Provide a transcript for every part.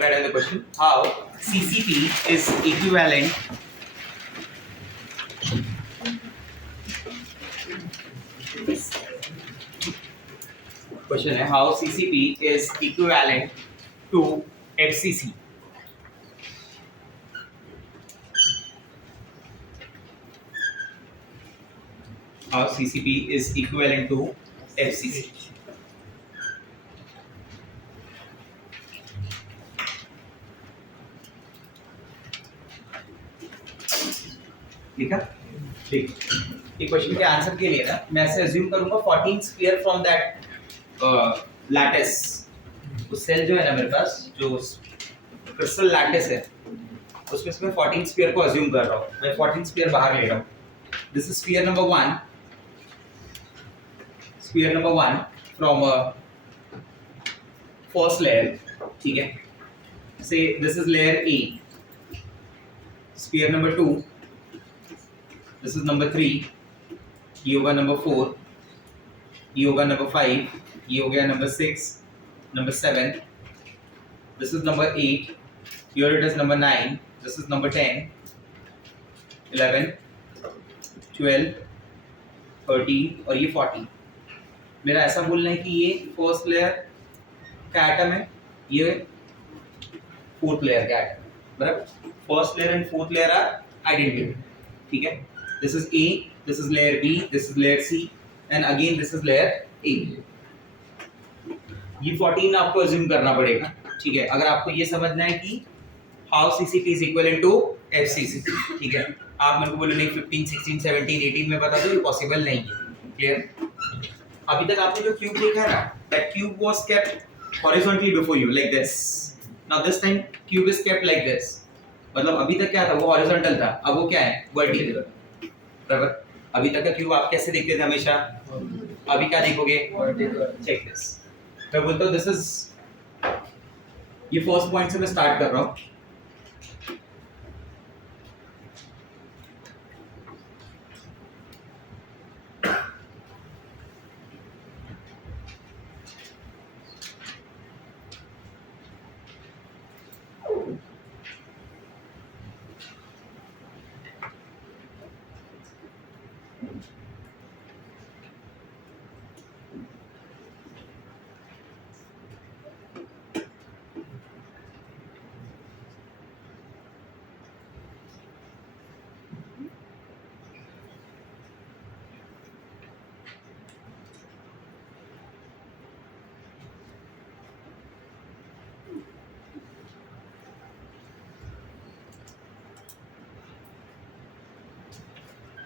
write down the question. How CCP is equivalent question है how CCP is equivalent to FCC. How CCP is equivalent to FCC. लिखा? ठीक. ये question के answer के लिए ना मैं ऐसे अज्यूम करूंगा 14 स्फीयर फ्रॉम दैट लैटिस. तो सेल जो है ना मेरे पास जो क्रिस्टल लैटिस है उसमें से मैं 14 स्फीयर को अज्यूम कर रहा हूँ. मैं 14 स्फीयर बाहर ले रहा हूँ. This is sphere number 1. Sphere number 1 from first layer. ठीक है. से this is layer A. Sphere number 2. This is number 3. ये होगा number 4. ये होगा number 5. ये हो गया number 6. Number 7. This is number 8. Here it is number 9. This is number 10. 11. 12. 13 और ये 14. मेरा ऐसा बोलना है कि ये फर्स्ट लेयर का एटम है, ये फोर्थ लेयर का एटम है. बराबर. First layer and fourth layer are identical. ठीक है. This is A, this is layer B, this is layer C, and again this is layer A. ये 14 आपको assume करना पड़ेगा. ठीक है. अगर आपको ये समझना है कि how CCP is equivalent to FCC. ठीक है. आप मेरे को बोलो नहीं 15, 16, 17, 18 में बता दो, ये पॉसिबल नहीं है. क्लियर? अभी तक आपने जो क्यूब देखा है ना, that cube was kept horizontally before you like this. Now this time cube is kept like this. मतलब अभी तक क्या था, वो हॉरिजॉन्टल था, अब वो क्या है, वर्टिकल. बराबर. अभी तक का क्यूब आप कैसे देखते थे हमेशा, अभी क्या देखोगे, वर्टिकल. Check this. मैं बोलता हूँ दिस इज, ये फर्स्ट पॉइंट से मैं स्टार्ट कर रहा हूँ.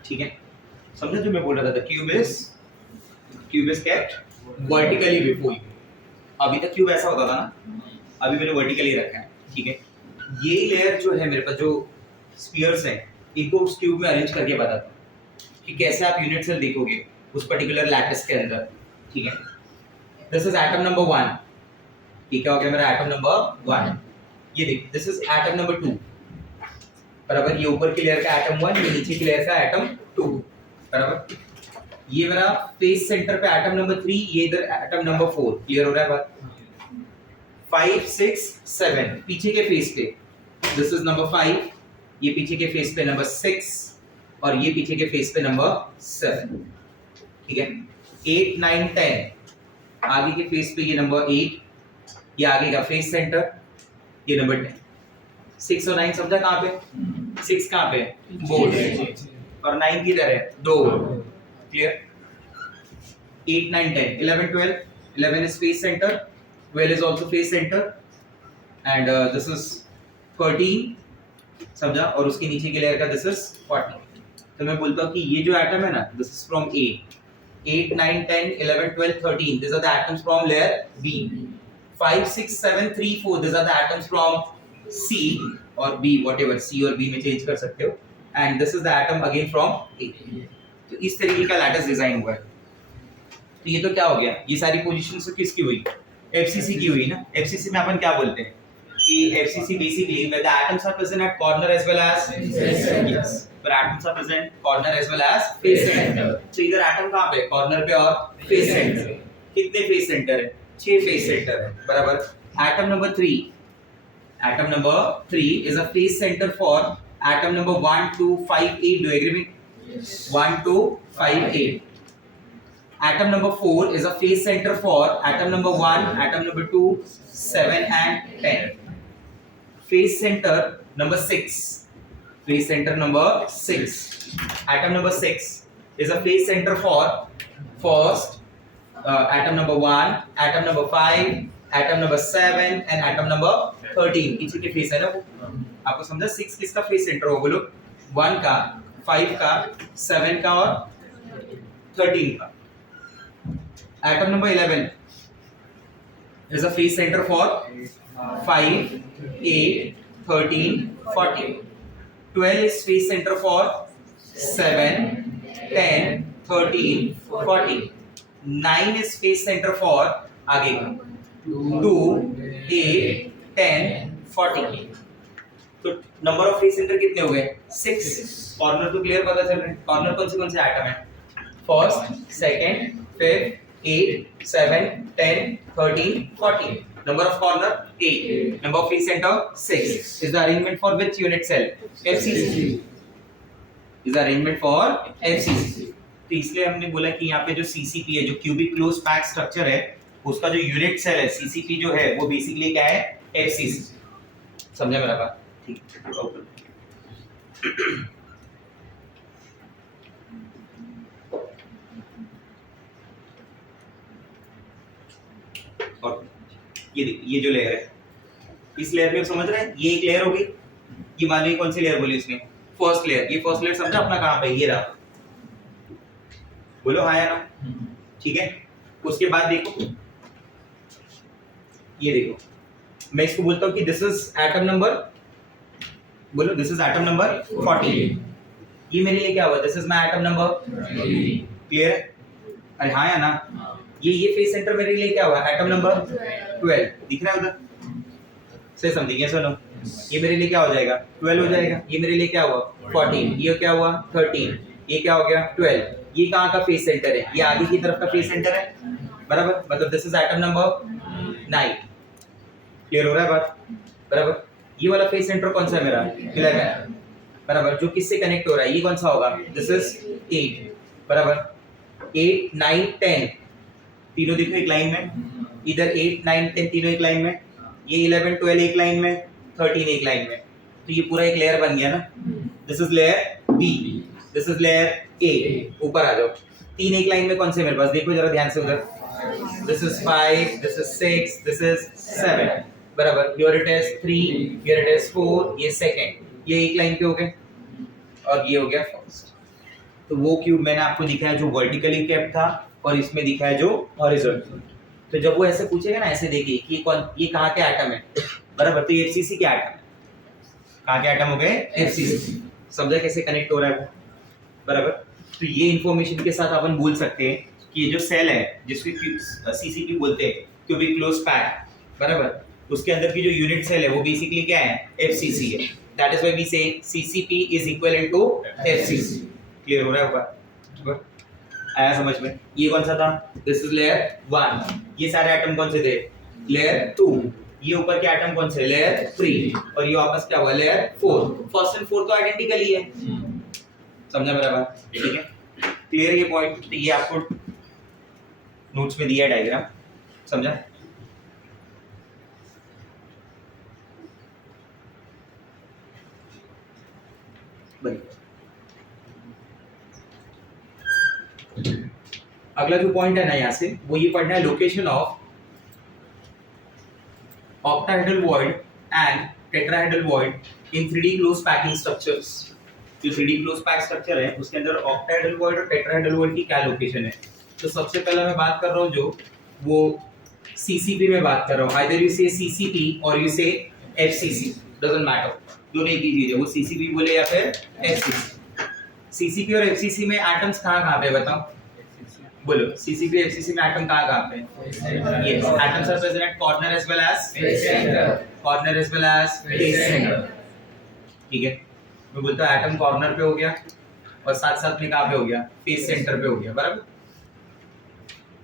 ठीक है. समझा जो मैं बोल रहा था, cube is kept vertically before you. अभी तक क्यूब ऐसा होता था ना, अभी मैंने वर्टिकली रखा है. ठीक है. ये लेयर जो है मेरे पास, जो स्फीयर्स हैं, इनको उस क्यूब में अरेंज करके बताता हूं कि कैसे आप यूनिट सेल देखोगे उस पर्टिकुलर लैटिस के अंदर. ठीक है. This is atom number 1. ठीक है. हो गया मेरा एटम नंबर 1. ये देख, दिस इज एटम नंबर 2. बराबर. ये ऊपर की लेयर का एटम 1, ये नीचे की लेयर का एटम 2. बराबर. ये मेरा फेस सेंटर पे एटम नंबर 3, ये इधर एटम नंबर 4. क्लियर हो रहा है बात? 5, 6, 7 पीछे के फेस पे. This is number 5. ये पीछे के फेस पे नंबर 6 और ये पीछे के फेस पे नंबर 7. ठीक है. 8, 9, 10 आगे के फेस पे ये नंबर 8, ये आगे का फेस सेंटर, ये नंबर 10. 6 और 9 समझा कहाँ पे? 6 कहाँ पे? बोर्ड पे. और 9 किधर है? दो. Clear? 8, 9, 10, 11, 12. 11 is face center. 12 is also face center. And this is 13. समझा? और उसके नीचे की लेयर का this is 14. तो मैं बोलता हूँ कि ये जो एटम है ना, this is from A. 8, 9, 10, 11, 12, 13. These are the atoms from layer B. 5, 6, 7, 3, 4. These are the atoms from C or B, whatever. C और B में चेंज कर सकते हो. And this is the atom again from A. तो इस तरीके का lattice design हुआ है. तो ये तो क्या हो गया, ये सारी पोजीशंस किसकी हुई, FCC की हुई ना. FCC में अपन क्या बोलते हैं कि FCC basically where the atoms are present at corner as well as yes, where atoms are present corner as well as face center. तो इधर एटम कहाँ पे, कॉर्नर पे और फेस सेंटर. कितने फेस सेंटर है? 6 फेस सेंटर है. बराबर. Atom number 3 Atom number 3 is a face center for atom number 1, 2, 5, 8. Do you agree with me? Yes. 1, 2, 5, 8. Atom number 4 is a face center for atom number 1, atom number 2, 7 and 10. Face center number 6. Face center number 6. Atom number 6 is a face center for first atom number 1, atom number 5, atom number 7 and atom number 13. इसी के face है ना वो, आपको समझा? 6 किसका face centre होगा बोलो? 1 का, 5 का, 7 का और 13 का. Atom number 11 is a face center for 5, 8, 13, 14. 12 is face center for 7, 10, 13, 14. 9 is face center for आगे का 2, 8, 10, 14. तो नंबर ऑफ फेस सेंटर कितने हो गए? 6. कॉर्नर तो क्लियर पता चल रहा है. कॉर्नर कौन से एटम है? First, second, fifth, 8, 7, 10, 13, 14. Number of corner 8. Number of face center 6. Is the arrangement for which unit cell? FCC. Is the arrangement for FCC. तो इसलिए हमने बोला कि यहाँ पे जो CCP है, जो क्यूबिक क्लोज पैक स्ट्रक्चर है, उसका जो यूनिट सेल है CCP जो है वो बेसिकली क्या है? FCC. समझा मेरा बात? ठीक. और ये जो लेयर है, इस लेयर पे समझ रहे हैं? ये एक लेयर होगी. ये मान लीजिए कौन सी लेयर बोली उसने? First layer. ये फर्स्ट लेयर समझा अपना कहाँ पे? ये रहा. बोलो हाँ या ना? ठीक है. उसके बाद देखो, ये देखो, मैं इसको बोलता हूँ कि दिस इज एटम नंबर, बोलो दिस इज एटम नंबर 14. ये मेरे लिए क्या हुआ? This is my atom number. Clear है? अरे हाँ या ना? ये फेस सेंटर मेरे लिए क्या हुआ? Atom number 12. दिख रहा है उधर से? समझिए सुनो, ये मेरे लिए क्या हो जाएगा? 12 हो जाएगा. ये मेरे लिए क्या हुआ? 14. ये क्या हुआ? 13. ये क्या हो गया? 12. ये कहाँ का फेस सेंटर है? ये आगे की तरफ का फेस सेंटर है, बराबर. मतलब this is atom number 9. Clear हो रहा है बात? बराबर. ये वाला फेस सेंटर कौन सा है मेरा? 11, बराबर. जो किससे कनेक्ट हो रहा है? ये कौन सा होगा? दिस इज 8, बराबर. 8, 9, 10 तीनों देखो एक लाइन में. इधर 8, 9, 10 तीनों एक लाइन में. ये 11, 12 एक लाइन में, 13 एक लाइन में. तो ये पूरा एक लेयर बन गया ना. This is layer B, this is layer A. ऊपर आ जाओ. 3 एक लाइन में कौन से मेरे पास? देखो जरा ध्यान से उधर. This is 5, this is 6, this is 7, बराबर. Here it is 3, here it is 4. ये सेकंड. ये एक लाइन पे हो गए और ये हो गया फर्स्ट. तो वो क्यूब मैंने आपको दिखाया जो वर्टिकली केप्ट था और इसमें दिखाया जो हॉरिजॉन्टल. तो जब वो ऐसे पूछेगा ना, ऐसे देखिए कि ये कहाँ के एटम है, बराबर. तो ये एफसीसी के एटम है. कहाँ के एटम हो गए? एफसीसी. समझा कैसे कनेक्ट हो रहा है वो, बराबर. तो ये इंफॉर्मेशन के साथ अपन बोल सकते हैं कि ये जो सेल है जिसको सीसीपी बोलते हैं, क्यूबिक क्लोज पैक, बराबर, उसके अंदर की जो यूनिट सेल है वो बेसिकली क्या है? एफसीसी है. That is why we say CCP is equivalent to FCC. Clear हो रहा है ऊपर? आया समझ में? ये कौन सा था? This is layer 1. ये सारे एटम कौन से थे? लेयर 2. ये ऊपर के एटम कौन से? लेयर 3. और ये वापस क्या हुआ? लेयर 4. फर्स्ट एंड फोर्थ तो आइडेंटिकल ही है. समझा मेरा बात? ठीक है. क्लियर ये पॉइंट? तो ये आपको नोट्स में दिया है डायग्राम. समझा? बढ़िया. अगला जो पॉइंट है ना यहाँ से, वो ये पढ़ना है location of octahedral void and tetrahedral void in 3D close packing structures. जो 3D क्लोज पैक स्ट्रक्चर है उसके अंदर ऑक्टाहेड्रल वॉइड और टेट्राहेड्रल वॉइड की क्या लोकेशन है. तो सबसे पहले मैं बात कर रहा हूँ जो वो सीसीपी में बात कर रहा हूँ. आइदर यू से सीसीपी और यू से एफसीसी, डजंट मैटर. दोनों एक ही चीज है, वो सीसीपी बोले या फिर एफसीसी. सीसीपी और एफसीसी में एटम्स कहाँ पे बताओ? बोलो. सीसीपी एफसीसी में एटम कहाँ पे? Yes, atoms are present at corner as well as face centre. Corner as well as face centre. ठीक है. मैं बोलता हूँ एटम कॉर्नर पे हो गया और साथ साथ में कहाँ पे हो गया? फेस सेंटर पे हो गया, बराबर.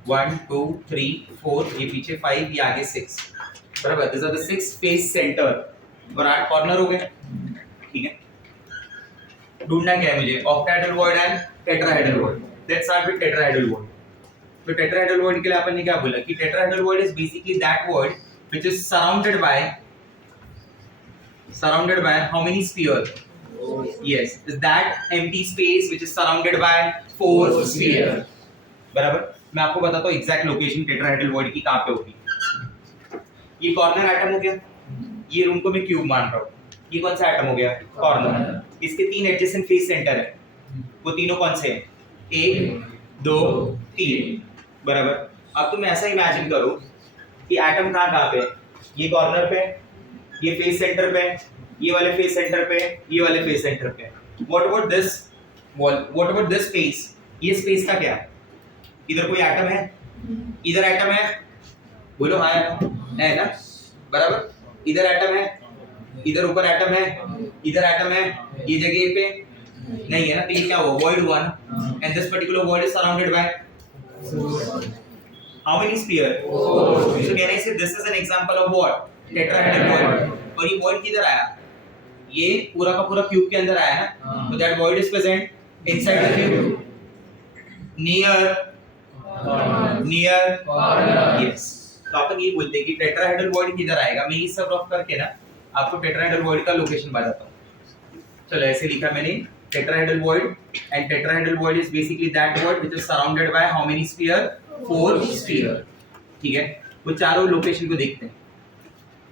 1, 2, 3, 4, ये पीछे 5, ये आगे 6, बराबर. This are the 6 face centre और 8 कॉर्नर हो गए, ठीक है। ढूंढना क्या है मुझे, octahedral void and tetrahedral void. Let's start with tetrahedral void. तो टेट्राहेड्रल वॉइड के लिए अपन ने क्या बोला कि tetrahedral void is basically that void which is surrounded by how many sphere? Yes, is that empty space which is surrounded by 4 sphere. बराबर। मैं आपको बताता हूँ एग्जैक्ट लोकेशन टेट्राहेड्रल वॉइड की कहाँ पे होगी। ये कॉर्नर एटम हो गया, ये रूम को मैं क्यूब मान रहा हूँ। ये कौन सा एटम हो गया? कॉर्नर। इसके 3 एडजेसेंट फेस सेंटर है, वो तीनों कौन से हैं? 1 2 3, बराबर। अब तुम ऐसा इमेजिन करो कि एटम कहाँ पे? ये कॉर्नर पे, ये फेस सेंटर पे, ये वाले फेस सेंटर पे, ये वाले फेस सेंटर पे। What about this wall, what about this space? ये स्पेस का क्या? इधर कोई एटम है? इधर एटम है? बोलो हाँ है ना, बराबर। इधर एटम है, इधर ऊपर एटम है, इधर एटम है, ये जगह पे नहीं है ना, तो ये क्या हुआ? वॉइड हुआ ना। And this particular void is surrounded by how many sphere? So can I say this is an example of what? Tetrahedral void. और ये वॉइड किधर आया? ये पूरा का पूरा क्यूब के अंदर आया ना, तो that void is present inside the cube, near yes. तो अपन ये बोलते हैं कि टेट्राहेड्रल वॉइड किधर आएगा। मैं ये सब रफ करके ना आपको टेट्राहेड्रल वॉइड का लोकेशन बताता हूँ। चलो ऐसे लिखा मैंने, tetrahedral void, and tetrahedral void is basically that void which is surrounded by how many sphere? 4 sphere, ठीक है। वो चारों लोकेशन को देखते हैं।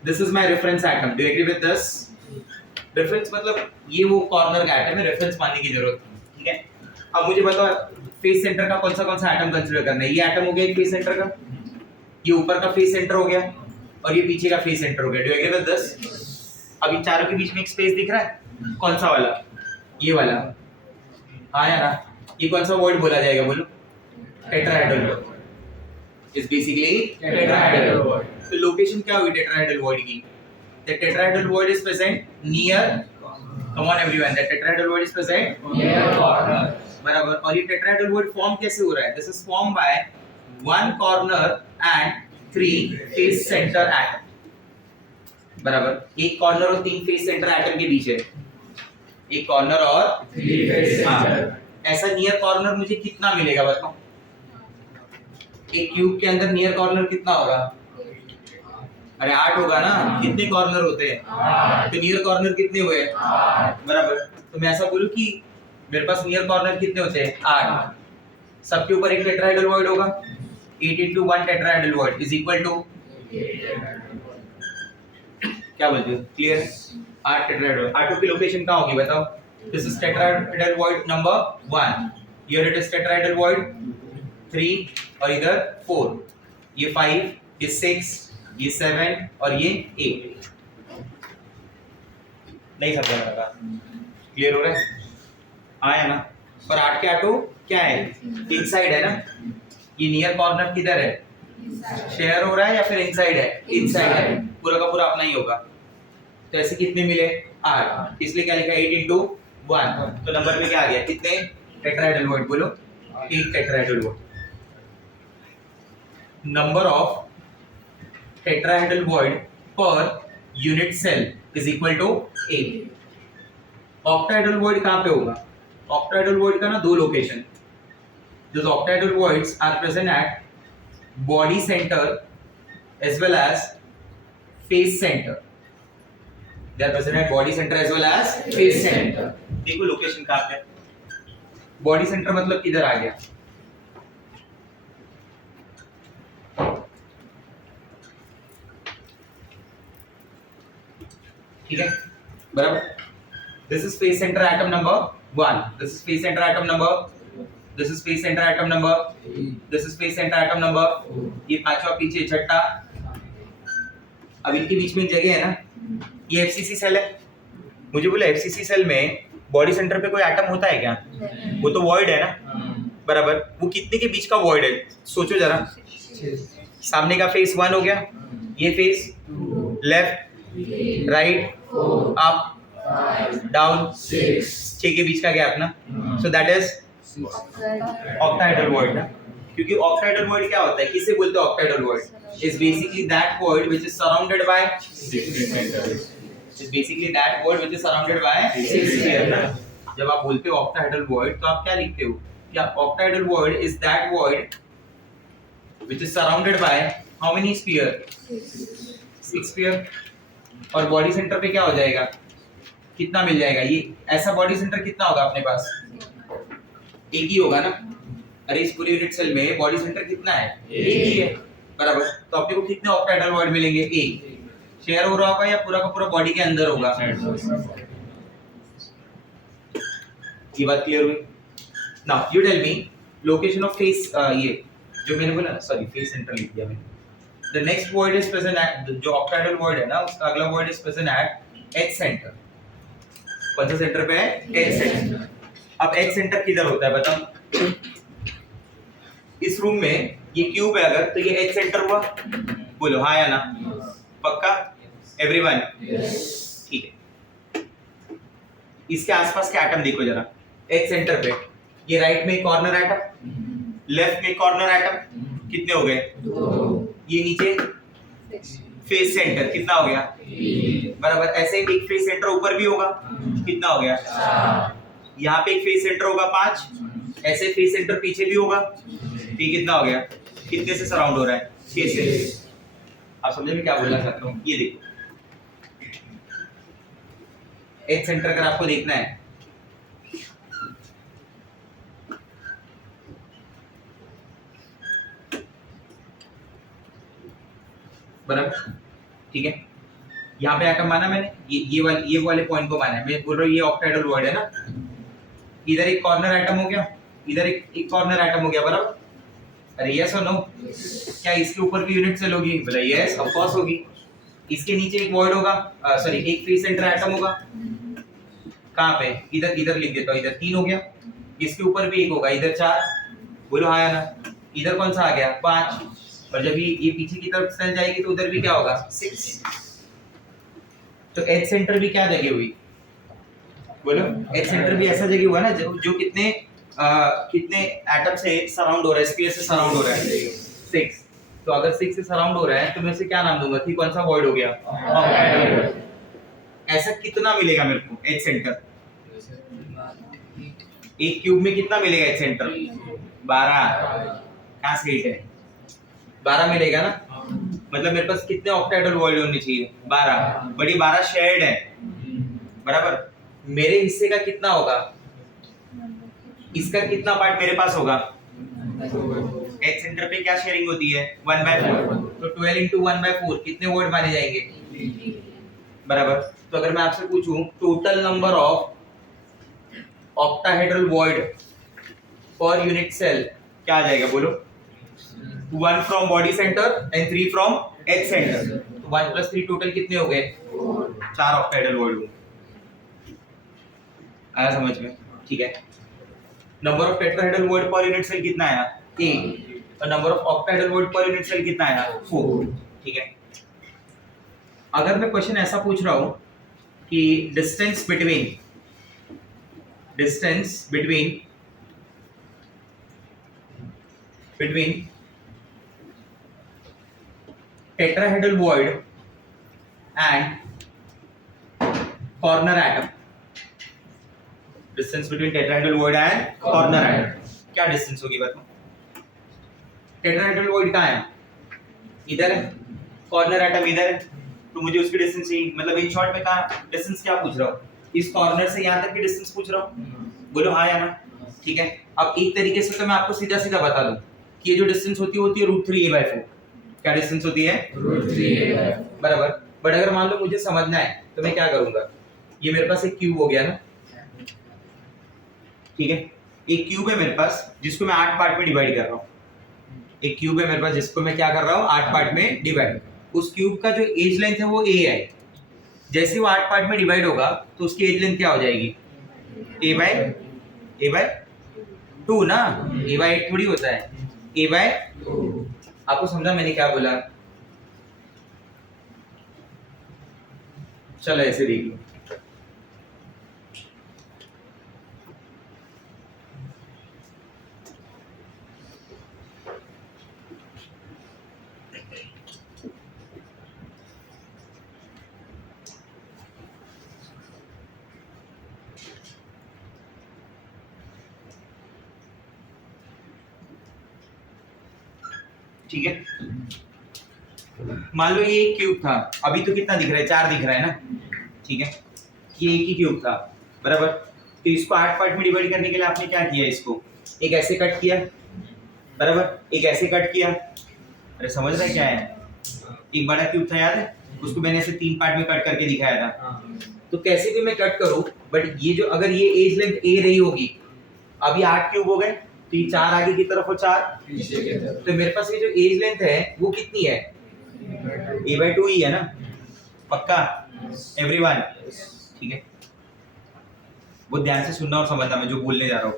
This is my reference atom, do you agree with this? Reference मतलब ये वो कॉर्नर का एटम है, रेफरेंस मानने की जरूरत नहीं, ठीक है। अब मुझे बताओ फेस सेंटर का कौन सा एटम कंसीडर करना है। ये एटम हो गया एक फेस सेंटर का, ये ऊपर का फेस सेंटर हो गया, और ये पीछे का फेस सेंटर हो गया। Do you agree with this? अब इन चारों के बीच में एक स्पेस दिख रहा है, कौन सा वाला? ये वाला, हाँ या ना। ये कौन सा वॉइड बोला जाएगा? बोलो। Tetrahedral void is basically tetrahedral void. तो लोकेशन क्या हुई टेट्राहेड्रल वॉइड की? The tetrahedral void is present near, come on everyone, the tetrahedral void is present near corner, बराबर। और ये tetrahedral void form कैसे हो रहा है? This is formed by 1 corner and 3 face center atom, बराबर। एक कॉर्नर और 3 फेस सेंटर एटम के बीच है, एक कॉर्नर और 3 फेस सेंटर। ऐसा नियर कॉर्नर मुझे कितना मिलेगा बताओ? एक क्यूब के अंदर नियर कॉर्नर कितना होगा? अरे 8 होगा ना। कितने कॉर्नर होते हैं? तो नियर कॉर्नर कितने हुए? 8, बराबर। तो मैं ऐसा बोलूं कि मेरे पास नियर कॉर्नर कितने होते हैं? 8। सबके ऊपर एक टेट्राहेड्रल वॉइड होगा। 8 into 1 tetrahedral void is equal to, क्या बोलते हो? क्लियर है? 8 टेट्राहेड्रल। 8 की लोकेशन कहाँ होगी बताओ? This is tetrahedral void number 1, here it is tetrahedral void 3, और इधर 4, ये 5, ये 6, ये 7 और ये 8। नहीं समझा लगा? क्लियर हो रहा है? आया ना। और 8 के 8 क्या है? इनसाइड है ना। ये नियर कॉर्नर किधर है? शेयर हो रहा है या फिर इनसाइड है? इनसाइड है, पूरा का पूरा अपना ही होगा। तो ऐसे कितने मिले? 8, इसलिए क्या लिखा? 8 into 1। तो नंबर में क्या आ गया? कितने टेट्राहेड्रल वॉइड? बोलो 8 tetrahedral void. Number of tetrahedral void per unit cell is equal to 8। octahedral void कहाँ पे होगा? octahedral void का ना 2 location. Those octahedral voids are present at body center as well as face center। They are present at body center as well as face center। देखो location कहाँ पे? body center मतलब किधर आ गया? ठीक है, बराबर। This is face centre atom number 1, this is face centre atom number, this is face centre atom number, this is face centre atom number, ये पांचवा पीछे छठा। अब इनके बीच में एक जगह है ना, ये एफसीसी सेल है। मुझे बोला एफसीसी सेल में बॉडी सेंटर पे कोई एटम होता है क्या? वो तो वॉइड है ना, बराबर। वो कितने के बीच का वॉइड है? सोचो जरा। सामने का फेस 1 हो गया, ये face left right up down 6 के बीच का गैप ना, सो दैट इज ऑक्टाहेड्रल वॉइड ना। क्योंकि ऑक्टाहेड्रल वॉइड क्या होता है? किसे बोलते हैं octahedral void? Is basically that void which is surrounded bye is basically that void which is surrounded bye 6 sphere. जब आप बोलते हो ऑक्टाहेड्रल वॉइड तो आप क्या लिखते हो? क्या octahedral void is that void which is surrounded by how many sphere? 6 sphere. और बॉडी सेंटर पे क्या हो जाएगा? कितना मिल जाएगा? ये ऐसा बॉडी सेंटर कितना होगा अपने पास? एक ही होगा ना। अरे इस पूरे यूनिट सेल में बॉडी सेंटर कितना है? एक ही है, बराबर। तो अपने को कितने ऑक्टाहेड्रल वॉइड मिलेंगे? एक। शेयर हो रहा होगा या पूरा का पूरा बॉडी के अंदर होगा? ये बात क्लियर हुई? Now you tell me location of face, ये जो मैंने बोला, सॉरी फेस सेंटर लिख दिया मैंने। The next void is present at, जो ऑक्टाहेड्रल वॉइड है ना उसका अगला void is present at H centre. कौन सा सेंटर पे है? H centre. अब एच सेंटर किधर होता है बताओ? इस रूम में ये क्यूब है अगर, तो ये एच सेंटर हुआ। बोलो हाँ या ना? पक्का? एवरीवन? ठीक है। इसके आसपास के एटम देखो जरा, एच सेंटर पे ये राइट में एक कॉर्नर एटम, लेफ्ट में एक कॉर्नर एटम, कितने हो गए? ये नीचे फेस सेंटर कितना हो गया? बराबर। ऐसे ही एक फेस सेंटर ऊपर भी होगा, कितना हो गया? यहाँ पे एक फेस सेंटर होगा 5, ऐसे फेस सेंटर पीछे भी होगा, ठीक कितना हो गया? कितने से सराउंड हो रहा है? 6 से। आप समझे मैं क्या बोलना चाहता हूँ? ये देखो एच सेंटर अगर आपको देखना है, बराबर, ठीक है। यहाँ पे एटम माना मैंने, ये वाले पॉइंट को माना है। मैं बोल रहा हूँ ये ऑक्टाहेड्रल वॉइड है ना। इधर एक कॉर्नर एटम हो गया, इधर एक कॉर्नर एटम हो गया, बराबर। अरे यस और नो? क्या इसके ऊपर भी यूनिट सेल होगी? बोला यस ऑफ कोर्स होगी। इसके नीचे एक वॉइड होगा, सॉरी एक फेस सेंटर एटम होगा। कहाँ पे? इधर, इधर लिख देता हूँ, इधर 3 हो गया। इसके ऊपर भी एक होगा, इधर 4। बोलो हाँ या ना? इधर कौन सा आ गया? 5। और जब ये पीछे की तरफ चल जाएगी तो उधर भी क्या होगा? 6। तो एच सेंटर भी क्या जगह हुई? बोलो एच सेंटर भी ऐसा जगह हुआ ना जो कितने एटम से सराउंड हो रहा है, स्फीयर से सराउंड हो रहा है? 6। तो अगर 6 से सराउंड हो रहा है तो मैं इसे क्या नाम दूंगा? कि कौन सा वॉइड हो गया? ऐसा कितना मिलेगा मेरे को एच सेंटर? एक क्यूब में कितना मिलेगा एच सेंटर? 12। कहाँ से 8 है? 12 मिलेगा ना। मतलब मेरे पास कितने ऑक्टाहेड्रल वॉइड होने चाहिए? 12। बड़ी 12 शेयर्ड है, बराबर। मेरे हिस्से का कितना होगा? इसका कितना पार्ट मेरे पास होगा? एच सेंटर पे क्या शेयरिंग होती है? 1/4। तो 12 into 1/4 कितने वॉइड माने जाएंगे? बराबर। तो अगर मैं आपसे पूछूं total number of octahedral void per unit cell क्या आ जाएगा? बोलो 1 from body center and 3 from edge center. तो 1 + 3 टोटल कितने हो गए? 4 ऑक्टाहेड्रल वॉइड होंगे। आया समझ में? ठीक है। Number of tetrahedral void per unit cell कितना आया? 8। और number of octahedral void per unit cell कितना आया? 4। ठीक है। अगर मैं क्वेश्चन ऐसा पूछ रहा हूं कि distance between tetrahedral void and corner atom, distance between tetrahedral void and corner atom क्या डिस्टेंस होगी बताओ? tetrahedral void कहाँ है? इधर है, कॉर्नर एटम इधर है, तो मुझे उसकी डिस्टेंस चाहिए। मतलब इन शॉर्ट में कहाँ डिस्टेंस क्या पूछ रहा हूँ? इस कॉर्नर से यहाँ तक की डिस्टेंस पूछ रहा हूँ। बोलो हाँ या ना? ठीक है। अब एक तरीके से तो मैं आपको सीधा सीधा बता दूं कि ये जो डिस्टेंस होती है √3a/4। क्या डिस्टेंस होती है? √3a/4, बराबर। बट अगर मान लो मुझे समझना है तो मैं क्या करूंगा? ये मेरे पास एक क्यूब हो गया ना, ठीक है। एक क्यूब है मेरे पास जिसको मैं 8 पार्ट में डिवाइड कर रहा हूँ। एक क्यूब है मेरे पास जिसको मैं क्या कर रहा हूँ? 8 पार्ट में डिवाइड। उस क्यूब का जो एज लेंथ है वो a है। जैसे वो 8 पार्ट में डिवाइड होगा तो उसकी एज लेंथ क्या हो जाएगी? a/2 ना, a/8 थोड़ी होता है, a/2। आपको समझा मैंने क्या बोला? चलो ऐसे देख लो। ठीक है, मान लो ये एक क्यूब था, अभी तो कितना दिख रहा है, 4 दिख रहा है ना, ठीक है, ये एक ही क्यूब था, बराबर। तो इसको 8 पार्ट में डिवाइड करने के लिए आपने क्या किया, इसको एक ऐसे कट किया, बराबर, एक ऐसे कट किया। अरे समझ रहे क्या है, एक बड़ा क्यूब था याद है, उसको मैंने ऐसे 3 पार्ट में कट करके दिखाया था। तो कैसे भी मैं कट करूं, बट ये जो अगर ये एज लेंथ ए रही होगी, अभी 8 क्यूब हो गए, तो ये 4 आगे की तरफ और 4 पीछे की तरफ, तो मेरे पास ये जो एज लेंथ है वो कितनी है, a/2 ही है ना, पक्का एवरीवन, ठीक है। वो ध्यान से सुनना और समझना मैं जो बोलने जा रहा हूँ।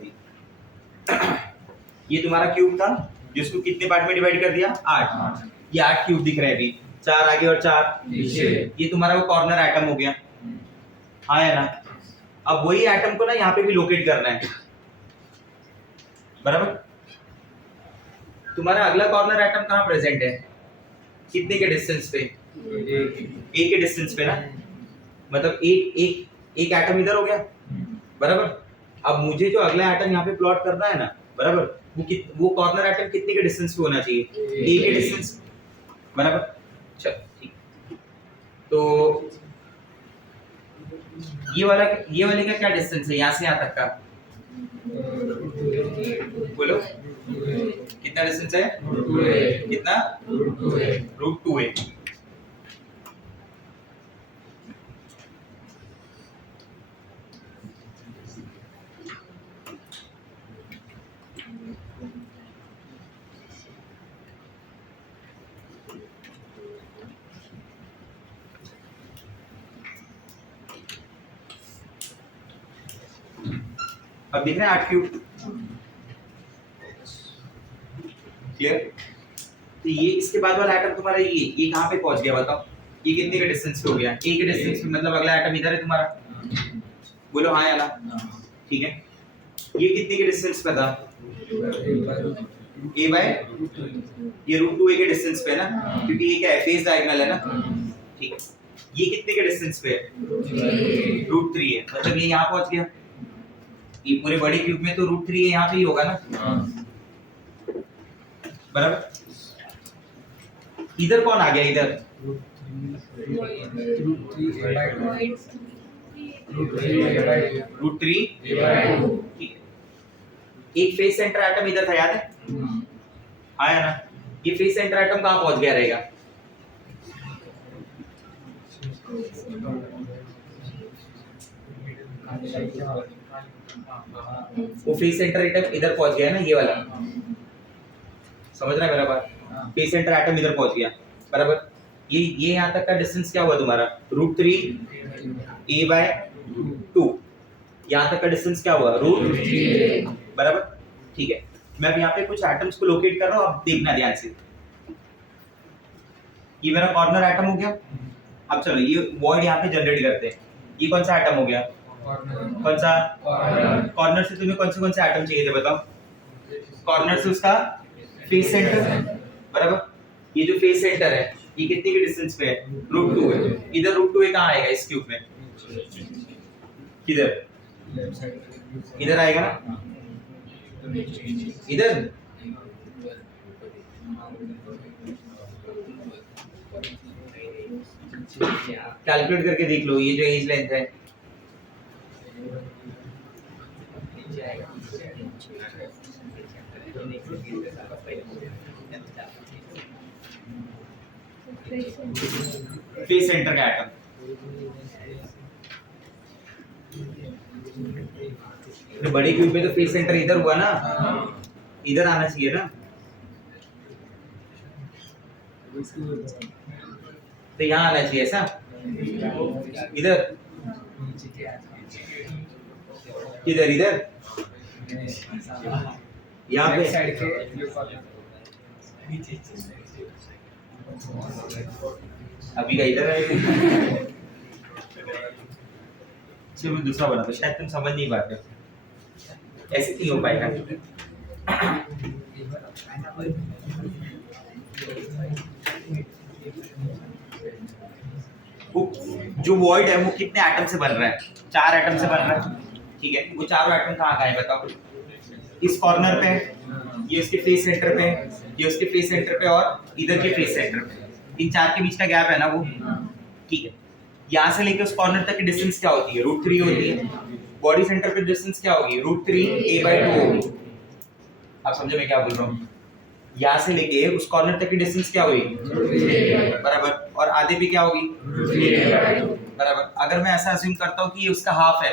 ये तुम्हारा क्यूब था जिसको कितने पार्ट में डिवाइड कर दिया, 8, ये 8 क्यूब दिख रहे हैं अभी, 4 आगे और 4 पीछे, ये तुम्हारा वो कॉर्नर एटम हो गया, हाँ है ना। अब वही एटम को ना यहाँ पे भी लोकेट करना है, बराबर। तुम्हारा अगला कॉर्नर एटम कहाँ प्रेजेंट है, कितने के डिस्टेंस पे, एक के डिस्टेंस पे ना, मतलब एक एटम इधर हो गया, बराबर। अब मुझे जो अगला एटम यहाँ पे प्लॉट करना है ना, बराबर, वो कॉर्नर एटम कितने के डिस्टेंस पे होना चाहिए, ए के डिस्टेंस, बराबर। चल ठीक, तो ये वाले का क्या डिस्टेंस है यहाँ से यहाँ तक का, बोलो कितना डिस्टेंस है, कितना, √2a। अब दिख रहा है 8 क्यूब, क्लियर। तो ये इसके बाद वाला एटम तुम्हारा ये कहाँ पे पहुंच गया बताओ, ये कितने के डिस्टेंस पे हो गया, ए के डिस्टेंस पे, मतलब अगला एटम इधर है तुम्हारा, बोलो हाँ या ना, ठीक है। ये कितने के डिस्टेंस पे था, a बाय, ये √2a के डिस्टेंस पे है ना, क्योंकि ये क्या है, फेस डायगोनल है ना, ठीक है। ये कितने के डिस्टेंस पे है, √3 है, मतलब ये यहाँ पहुंच गया, ये पूरे बड़े क्यूब में तो √3 है, यहाँ पे ही होगा ना, बराबर। इधर कौन आ गया, इधर √3, ठीक है। एक फेस सेंटर एटम इधर था, याद है, आया ना। ये फेस सेंटर एटम कहाँ पहुंच गया रहेगा, वो फेस सेंटर एटम इधर पहुंच गया ना, ये वाला, समझ रहा है मेरा बात, फेस सेंटर एटम इधर पहुंच गया, बराबर। ये यहाँ तक का डिस्टेंस क्या हुआ तुम्हारा, √3a/2, यहाँ तक का डिस्टेंस क्या हुआ, √3, बराबर, ठीक है। मैं अब यहाँ पे कुछ एटम्स को लोकेट कर रहा हूँ, अब देखना ध्यान से। ये मेरा कॉर्नर एटम हो गया, अब चलो ये वॉइड यहाँ पे जनरेट करते हैं। ये कौन सा एटम हो गया, कौन सा, कॉर्नर से तुम्हें कौन से एटम चाहिए थे बताओ, कॉर्नर से उसका फेस सेंटर, बराबर। ये जो फेस सेंटर है ये कितने के डिस्टेंस पे है, √2 है, इधर √2 कहाँ आएगा इस क्यूब में, किधर, इधर आएगा ना, इधर, कैलकुलेट करके देख लो, ये जो एज लेंथ है, फेस सेंटर का एटम, तो बड़े क्यूब में तो फेस सेंटर इधर हुआ ना, इधर आना चाहिए ना, तो यहाँ आना चाहिए ऐसा, इधर, इधर इधर, यहाँ पे, अभी का इधर है। चलो मैं दूसरा बनाता, शायद तुम समझ नहीं पाते, ऐसे नहीं हो पाएगा। वो जो वॉइड है वो कितने एटम से बन रहा है, 4 एटम से बन रहा है, ठीक है। वो चारों एटम कहाँ का है बताओ, इस कॉर्नर पे है, ये उसके फेस सेंटर पे है, ये उसके फेस सेंटर पे और इधर के फेस सेंटर पे, इन चार के बीच का गैप है ना वो, ठीक है। यहाँ से लेके उस कॉर्नर तक की डिस्टेंस क्या होती है, √3 होती है। बॉडी सेंटर पे डिस्टेंस क्या होगी, √3 a/2 होगी। आप समझे मैं क्या बोल रहा हूँ? यहाँ से लेके उस कॉर्नर तक की डिस्टेंस क्या हुई, बराबर, और आधे पे क्या होगी, बराबर। अगर मैं ऐसा अज्यूम करता हूँ कि ये उसका हाफ है,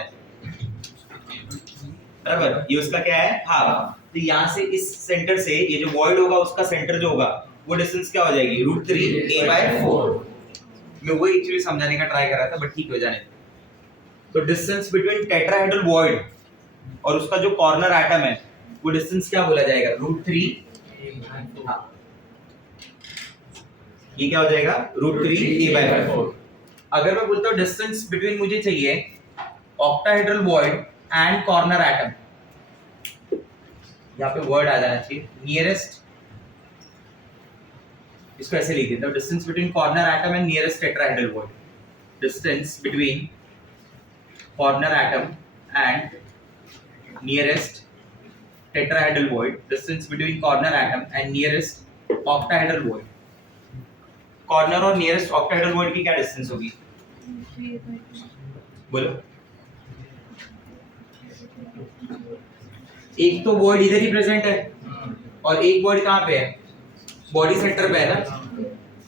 बराबर, ये उसका क्या है, हाफ, तो यहाँ से इस सेंटर से ये जो वॉइड होगा उसका सेंटर जो होगा वो डिस्टेंस क्या हो जाएगी, √3 a/4। मैं वही एक्चुअली समझाने का ट्राई कर रहा था, बट ठीक हो जाने दो। तो डिस्टेंस बिटवीन टेट्राहेड्रल वॉइड और उसका जो कॉर्नर एटम है वो डिस्टेंस क्या बोला जाएगा, √3। हाँ, ये क्या हो जाएगा, √3 a/4। अगर मैं बोलता हूँ डिस्टेंस बिटवीन, मुझे चाहिए octahedral void and corner atom, यहाँ पे वर्ड आ जाना चाहिए नियरेस्ट, इसको ऐसे लिख देता हूँ, distance between corner atom and nearest tetrahedral void, distance between corner atom and nearest tetrahedral void, distance between corner atom and nearest octahedral void. corner और nearest octahedral void की क्या distance होगी, बोलो। एक तो void इधर ही present है और एक void कहाँ पे है, body center पे है ना।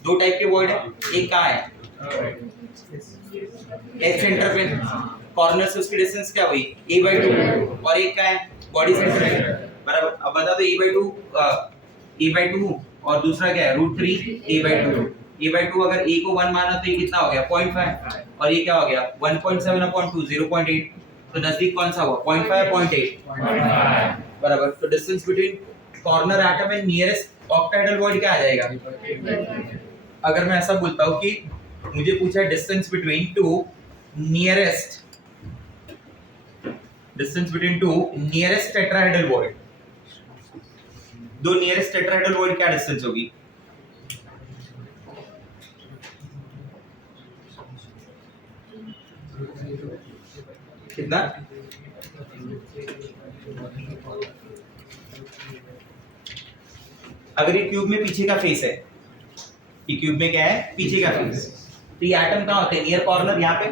दो टाइप के void है, एक कहाँ है, H center पे, corner से उसकी distance क्या हुई, a/2, और एक कहाँ है, बॉडी सेंटर पे, बराबर। अब बता दो a/2 और दूसरा क्या है, √3 a/2 अगर a को 1 माना तो ये कितना हो गया, 0.5, और ये क्या हो गया, 1.7/2 0.8, तो नजदीक कौन सा हुआ, 0.5 0.8, बराबर। तो distance between corner atom and nearest octahedral void क्या आ जाएगा। अगर मैं ऐसा बोलता हूँ कि मुझे पूछा है distance between two nearest, distance between two nearest tetrahedral void, दो नियरेस्ट टेट्राहेड्रल वॉइड क्या डिस्टेंस होगी, कितना, अगर ये क्यूब में पीछे का फेस है, ये क्यूब में क्या है, पीछे का फेस, तो ये एटम कहाँ होते हैं, नियर कॉर्नर यहाँ पे,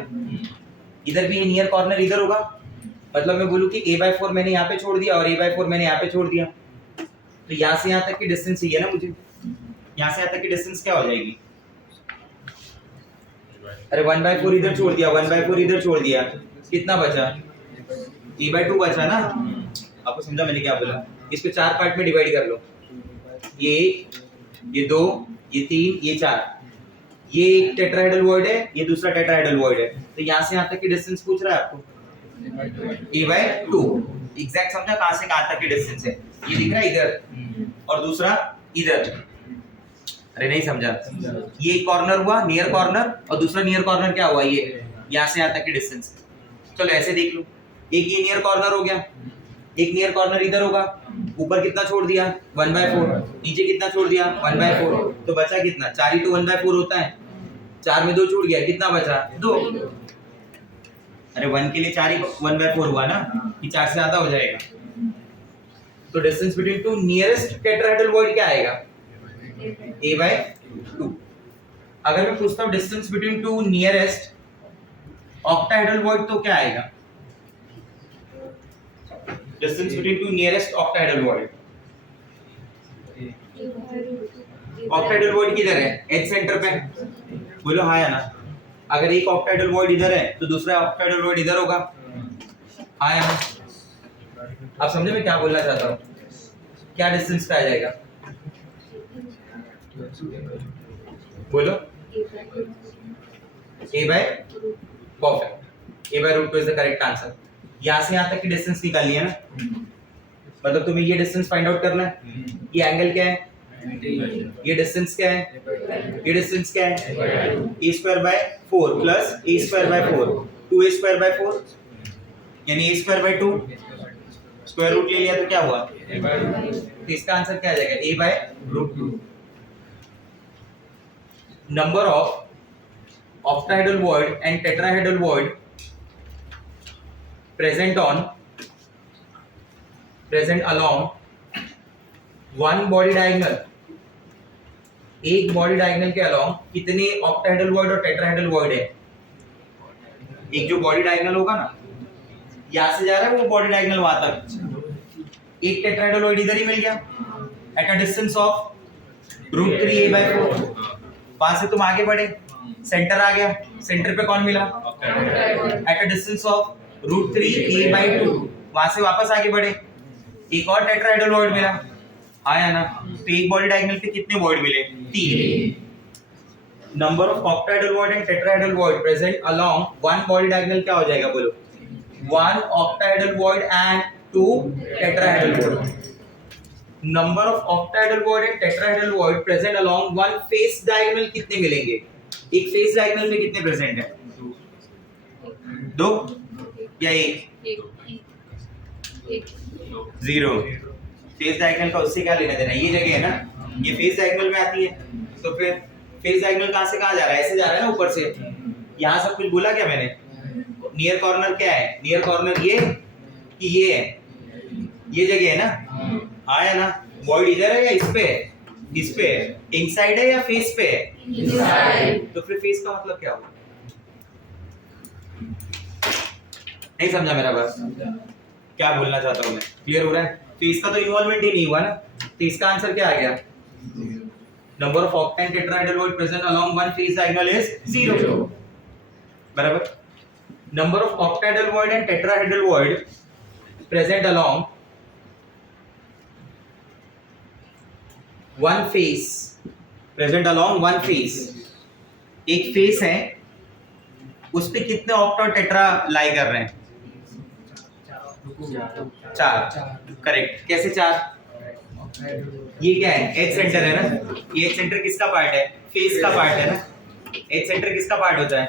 इधर भी ये नियर कॉर्नर इधर होगा, मतलब मैं बोलूं कि a/4 मैंने यहाँ पे छोड़ दिया और a/4 मैंने यहाँ पे छोड़ दिया, तो यहाँ से यहाँ तक की डिस्टेंस ये है ना, मुझे यहाँ से यहाँ तक की डिस्टेंस क्या हो जाएगी, अरे 1/4 इधर छोड़ दिया, 1/4 इधर छोड़ दिया, कितना बचा, a/2 बचा ना। आपको समझा मैंने क्या बोला, इसको 4 पार्ट में डिवाइड कर लो, ये 2, ये 3, ये 4, ये एक टेट्राहेड्रल वॉइड है, ये दूसरा टेट्राहेड्रल वॉइड है, तो यहाँ से यहाँ तक की डिस्टेंस पूछ रहा है आपको, a/2, एग्जैक्ट समझा कहां से कहां तक की डिस्टेंस है, ये दिख रहा है इधर और दूसरा इधर, अरे नहीं समझा, ये कॉर्नर हुआ नियर कॉर्नर और दूसरा नियर कॉर्नर क्या हुआ, ये यहाँ से यहाँ तक की डिस्टेंस। चलो ऐसे देख लो, एक ये नियर कॉर्नर हो गया, एक नियर कॉर्नर इधर होगा, ऊपर कितना छोड़ दिया, 1/4, नीचे कितना छोड़ दिया, 1/4, तो बचा कितना, 4 ही तो 1/4 होता है, 4 में 2 छूट गया, कितना बचा, 2। अरे 1 के लिए 4 ही 1/4 हुआ ना, कि 4 से ज्यादा हो जाएगा, तो distance between two nearest tetrahedral void क्या आएगा, a/2। अगर मैं पूछता हूँ distance between two nearest octahedral void तो क्या आएगा, distance between two nearest octahedral void, octahedral void किधर है, एच सेंटर पे, बोलो हाँ या ना। अगर एक ऑक्टाहेड्रल वॉइड इधर है तो दूसरा ऑक्टाहेड्रल वॉइड इधर होगा, हाँ या ना। आप समझे मैं क्या बोलना चाहता हूँ, क्या डिस्टेंस पे आ जाएगा, बोलो, perfect, a/2 is the correct answer. यहाँ से यहाँ तक की डिस्टेंस निकालनी है ना, मतलब तुम्हें ये डिस्टेंस फाइंड आउट करना है, ये एंगल क्या है, ये डिस्टेंस क्या है, ये डिस्टेंस क्या है, a²/4 प्लस a²/4, 2a²/4 यानी a²/2, स्क्वायर रूट ले लिया तो क्या हुआ, तो इसका आंसर क्या आ जाएगा, a/√2। Number of octahedral void and tetrahedral void present along one body diagonal, एक बॉडी डायगोनल के अलोंग कितने ऑक्टाहेड्रल वॉइड और टेट्राहेड्रल वॉइड है? एक जो बॉडी डायगोनल होगा ना, यहां से जा रहा है वो बॉडी डायगोनल वहां तक, एक टेट्राहेड्रल वॉइड इधर ही मिल गया at a distance of √3a/4। वहां से तुम आगे बढ़े, सेंटर आ गया, सेंटर पे कौन मिला? At a distance of √3a/2। वहां से वापस आगे बढ़े, एक और टेट्राहेड्रल वॉइड मिला, आया ना? तो एक बॉडी डायगोनल पे कितने वॉइड मिले? 3। Number of octahedral void and tetrahedral void present along one body diagonal क्या हो जाएगा बोलो? 1 octahedral void and 2 tetrahedral void. Number of octahedral void and tetrahedral void present along one face diagonal कितने मिलेंगे? एक face diagonal में कितने present है? 2 या 1? 0। फेस डायगोनल का उससे क्या लेना देना? ये जगह है ना, ये फेस डायगोनल में आती है, तो फिर फेस डायगोनल कहां से कहां जा रहा है? ऐसे जा रहा है ना ऊपर से। यहां सब कुछ बोला क्या मैंने? नियर कॉर्नर क्या है? नियर कॉर्नर ये कि ये है, ये जगह है ना, आया ना? वॉइड इधर है या इस पे है? इस पे है। इनसाइड है या फेस पे है? इनसाइड। तो फिर फेस का मतलब क्या हुआ? नहीं समझा मेरा बात? क्या बोलना चाहता हूं मैं? क्लियर हो रहा है? तो इसका तो इन्वॉल्वमेंट ही नहीं हुआ ना, तो इसका आंसर क्या आ गया? Number of octa and tetrahedral void present along one face diagonal is 0। बराबर? Number of octahedral void and tetrahedral void present along one face, present along one face। एक फेस है, उस पे कितने ऑक्टा और टेट्रा लाई कर रहे हैं? 4। करेक्ट। कैसे 4? ये क्या है? एज सेंटर है ना, ये एज सेंटर किसका पार्ट है? फेस का पार्ट है ना। एज सेंटर किसका पार्ट होता है?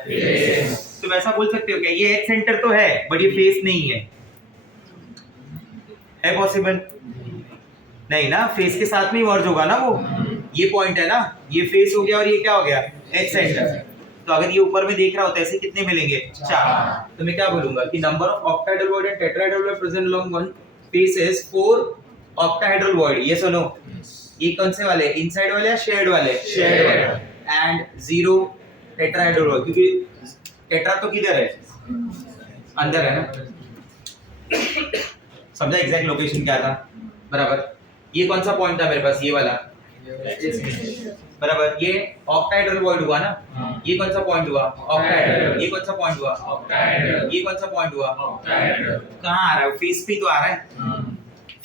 तुम ऐसा बोल सकते हो क्या ये एज सेंटर तो है बट ये फेस नहीं है? है पॉसिबल? नहीं ना, फेस के साथ में ही वर्ज होगा ना वो। ये पॉइंट है ना, ये फेस हो गया और ये क्या हो गया? Edge center. तो अगर ये ऊपर में देख रहा होता है ऐसे कितने मिलेंगे? 4। तो मैं क्या बोलूंगा कि number of octahedral void and tetrahedral void present along one face is 4 octahedral void. ये सुनो, ये कौन से वाले? इनसाइड वाले या शेयर्ड वाले? शेयर्ड वाले। एंड 0 टेट्राहेड्रल वॉइड, क्योंकि टेट्रा तो किधर है? अंदर है ना। समझा एग्जैक्ट लोकेशन क्या था? बराबर। ये कौन सा पॉइंट था मेरे पास? ये वाला। बराबर। ये ऑक्टाहेड्रल वॉइड हुआ ना, ये कौन सा पॉइंट हुआ? ऑक्टाहेड्रल। ये कौन सा पॉइंट हुआ? ऑक्टाहेड्रल। ये कौन सा पॉइंट हुआ? ऑक्टाहेड्रल। कहां आ रहा है? फेस पे तो आ रहा है।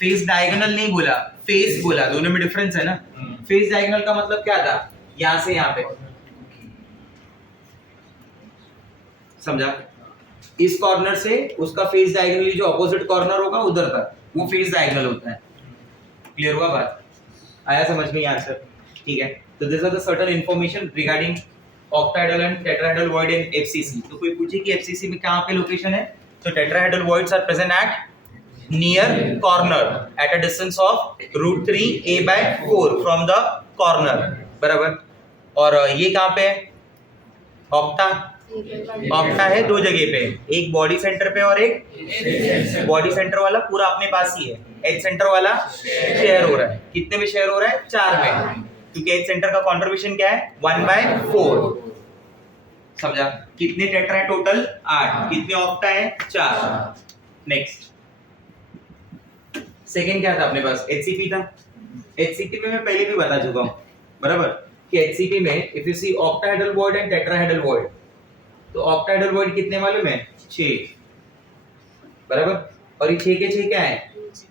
फेस डायगोनल नहीं बोला, फेस बोला, दोनों में डिफरेंस है ना। फेस डायगोनल का मतलब क्या था? यहां से यहां पे, समझा? इस कॉर्नर से उसका फेस डायगोनली जो अपोजिट कॉर्नर होगा उधर तक, वो फेस डायगोनल होता है। क्लियर हुआ बात? आया समझ में आंसर? ठीक है। तो this are the certain information regarding octahedral and tetrahedral void in FCC. तो कोई पूछे कि एफसीसी में कहां पे लोकेशन है, तो tetrahedral voids are present at near corner at a distance of √3a/4 from the corner। बराबर। और ये कहाँ पे है? ऑक्टा। ऑक्टा है दो जगह पे, एक बॉडी सेंटर पे और एक बॉडी सेंटर वाला पूरा अपने पास ही है। एज सेंटर वाला शेयर हो रहा है। कितने में शेयर हो रहा है? 4 में, क्योंकि एज सेंटर का कंट्रीब्यूशन क्या है? 1/4। समझा? कितने टेट्रा है टोटल? 8। कितने ऑक्टा है? 4। नेक्स्ट सेकेंड क्या था अपने पास? एचसीपी था। एचसीपी में मैं पहले भी बता चुका हूं, बराबर, कि एचसीपी में if you see octahedral void and tetrahedral void, तो ऑक्टाहेड्रल वॉइड कितने मालूम है? 6। बराबर। और ये 6 के 6 क्या है?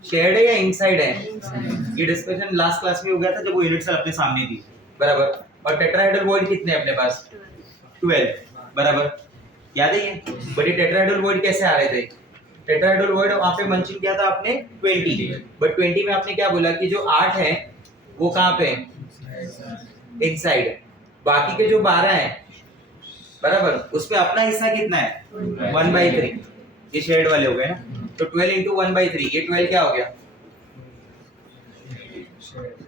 शेयर्ड है या इनसाइड है? ये डिस्कशन लास्ट क्लास में हो गया था जब वो यूनिट सेल अपने सामने थी। बराबर। और टेट्राहेड्रल वॉइड कितने अपने पास? 12। बराबर। याद है ये? बट ये टेट्राहेड्रल वॉइड कैसे आ रहे थे? टेट्राहेड्रल वॉइड वहां पे मेंशन किया था आपने 20, बट 20 में आपने क्या बोला कि जो 8 है वो कहां पे? इनसाइड है। बाकी के जो 12 है, बराबर, उसमें अपना हिस्सा कितना है? 1/3। ये शेयर्ड वाले हो गए ना, तो 12 into 1/3, ये 12 क्या हो गया?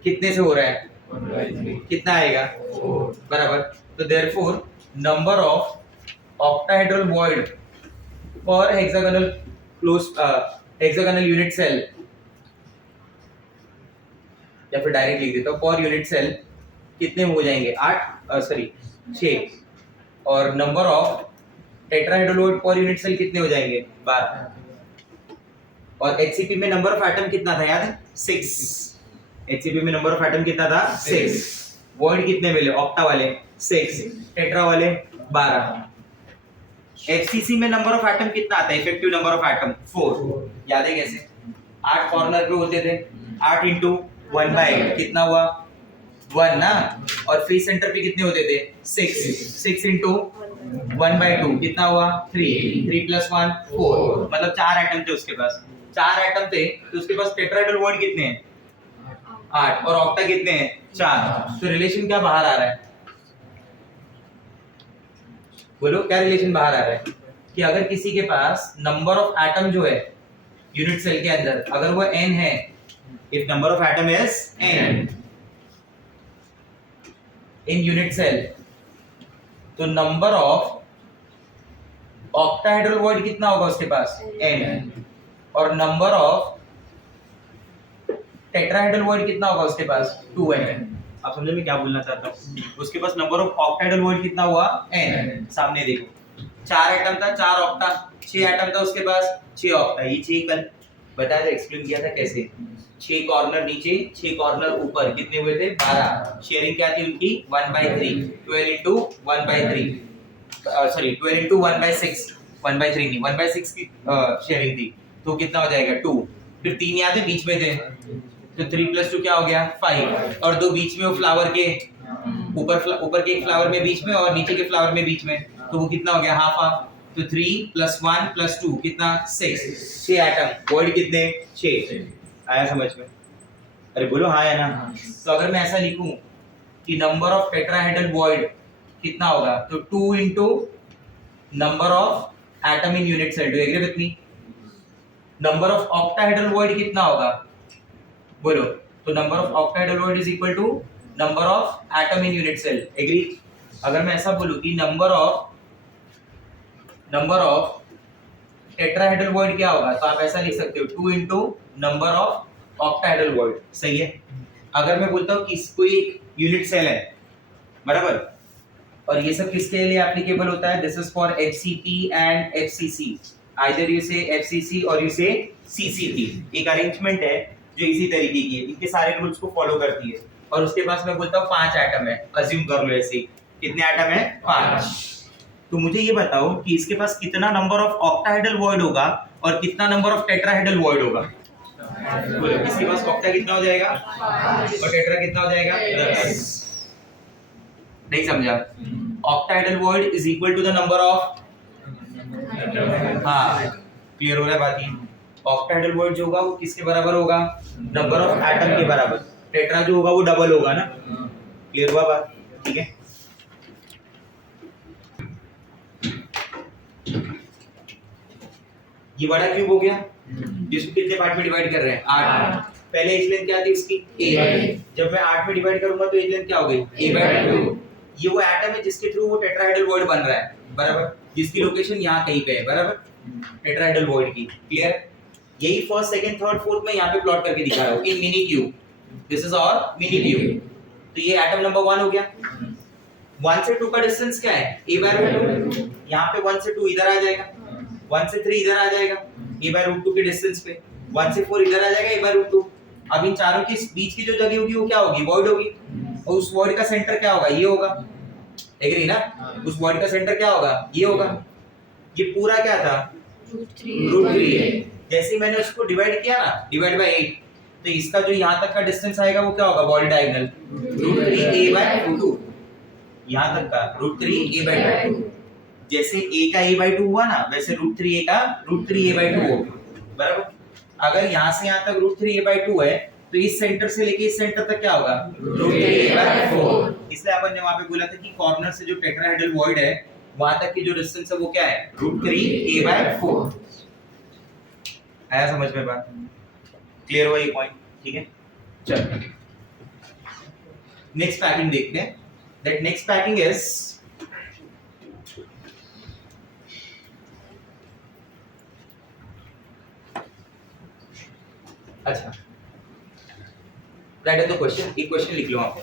कितने से हो रहा है? 1/3। कितना आएगा? 4। बराबर। तो therefore number of octahedral void for hexagonal closed hexagonal unit cell या फिर डायरेक्ट लिख देता हूँ, पर यूनिट सेल कितने हो जाएंगे 6, और number of tetrahedral per unit cell कितने हो जाएंगे 12, और एचसीपी में नंबर ऑफ एटम कितना था याद है 6, एचसीपी में नंबर ऑफ एटम कितना था 6, वॉइड कितने मिले ऑक्टा वाले 6, टेट्रा वाले 12, एफसीसी में नंबर ऑफ एटम कितना आता है इफेक्टिव नंबर ऑफ एटम 4, याद है कैसे 8 कॉर्नर पे होते थे, 8 इंटू 1/8 कितना हुआ 1 ना, और फ्री सेंटर पे कितने होते थे 6 इंटू 1/2 कितना हुआ 3 + 1 4, मतलब 4 एटम थे उसके पास, 4 एटम थे तो उसके पास टेट्राहेड्रल बॉन्ड कितने हैं 8, और ऑक्टा कितने हैं 4, तो रिलेशन क्या बाहर आ रहा है, बोलो क्या रिलेशन बाहर आ रहा है कि अगर किसी के पास नंबर ऑफ एटम जो है यूनिट सेल के अंदर अगर वो n है, if number of atom is n in unit cell, तो नंबर ऑफ ऑक्टाहेड्रल बॉन्ड कितना होगा उसके पास n, और नंबर ऑफ टेट्राहेड्रल बॉन्ड कितना होगा उसके पास 2n। आप समझे मैं क्या बोलना चाहता हूँ, उसके पास नंबर ऑफ ऑक्टाहेड्रल बॉन्ड कितना हुआ n, सामने देखो 4 एटम था 4 ऑक्टा, 6 एटम था उसके पास 6 ऑक्टा, ये 6 कल बताया था एक्सप्लेन किया था कैसे, 6 कॉर्नर नीचे 6 कॉर्नर ऊपर कितने हुए थे 12, शेयरिंग क्या थी उनकी 1/3, 12 इंटू 1/3 सॉरी 12 इंटू 1/6, 1/3 नहीं 1/6 की शेयरिंग थी, तो कितना हो जाएगा 2, फिर 3 यहाँ थे बीच में थे तो 3 + 2 क्या हो गया 5, और 2 बीच में वो फ्लावर के ऊपर के एक फ्लावर में बीच में और नीचे के फ्लावर में बीच में, तो वो कितना हो गया हाफ, तो 3 + 1 + 2 कितना 6 एटम, वॉइड कितने 6, आया समझ में, अरे बोलो हाँ है ना, तो अगर मैं ऐसा लिखूं कि नंबर ऑफ टेट्राहेड्रल वॉइड कितना होगा, तो 2 into number of atom in unit cell, do agree with me, number of octahedral void कितना होगा बोलो, तो number of octahedral void is equal to number of atom in unit cell, agree. अगर मैं ऐसा बोलूं कि नंबर ऑफ टेट्राहेड्रल वॉइड क्या होगा, तो आप ऐसा लिख सकते हो 2 into number of octahedral void, सही है। अगर मैं बोलता हूँ कि कोई एक यूनिट सेल है बराबर, और ये सब किसके लिए एप्लीकेबल होता है, this is for HCP and FCC, either you से एफसीसी और यू से सीसीपी, एक अरेंजमेंट है जो इसी तरीके की है, इनके सारे रूल्स को फॉलो करती है, और उसके पास मैं बोलता हूँ 5 एटम है, अज्यूम कर लो ऐसे, कितने एटम है 5, तो मुझे ये बताओ कि इसके पास कितना नंबर ऑफ ऑक्टाहेड्रल वॉइड होगा और कितना नंबर ऑफ टेट्राहेड्रल वॉइड होगा, बोलो इसके पास ऑक्टा कितना हो जाएगा और टेट्रा कितना हो जाएगा 10, नहीं समझा, octahedral void is equal to the number of, हाँ क्लियर हो रहा है बात, ये ऑक्टाहेड्रल वॉइड जो होगा वो किसके बराबर होगा, नंबर ऑफ एटम के बराबर, टेट्रा जो होगा वो डबल होगा ना, क्लियर हुआ बात, ठीक है। ये बड़ा क्यूब हो गया जिसको कितने पार्ट में डिवाइड कर रहे हैं 8, पहले एज लेंथ क्या थी इसकी a, जब मैं 8 में डिवाइड करूंगा तो एज लेंथ क्या हो गई a/2, ये वो एटम है जिसके थ्रू वो टेट्राहेड्रल वॉइड बन रहा है बराबर, जिसकी लोकेशन यहाँ कहीं पे है बराबर, टेट्राहेड्रल वॉइड की, क्लियर, यही फर्स्ट सेकंड थर्ड फोर्थ में यहाँ पे प्लॉट करके दिखा रहा हूँ in mini cube, this is our mini cube, तो ये एटम नंबर 1 हो गया, 1 से 2 का डिस्टेंस क्या है a/2, यहाँ पे 1 से 2 इधर आ जाएगा, 1 से 3 इधर आ जाएगा a/√2 के डिस्टेंस पे, 1 से 4 इधर आ जाएगा a/√2, अब इन चारों के बीच की जो जगह होगी वो क्या होगी वॉइड होगी, और उस वॉइड का सेंटर क्या होगा ये होगा, एग्री ना, उस वॉइड का सेंटर क्या होगा ये होगा, ये पूरा क्या था √3 है, जैसे मैंने उसको डिवाइड किया ना डिवाइड बाय 8, तो इसका जो यहाँ तक का डिस्टेंस आएगा वो क्या होगा वॉइड डायगोनल √3a/2, यहाँ तक का √3a/2, जैसे a का a/2 हुआ ना वैसे √3a का √3a/2 होगा बराबर, अगर यहाँ से यहाँ तक √3a/2 है तो इस सेंटर से लेके इस सेंटर तक क्या होगा √3a/4, इसलिए अपन ने वहां पे बोला था कि कॉर्नर से जो टेट्राहेड्रल वॉइड है वहां तक की जो डिस्टेंस है वो क्या है √3a/4, आया समझ में बात, क्लियर हुआ ये पॉइंट, ठीक है। चलो नेक्स्ट पैकिंग देखते हैं, दैट नेक्स्ट पैकिंग इज, अच्छा राइट द क्वेश्चन, एक क्वेश्चन लिख लो आप।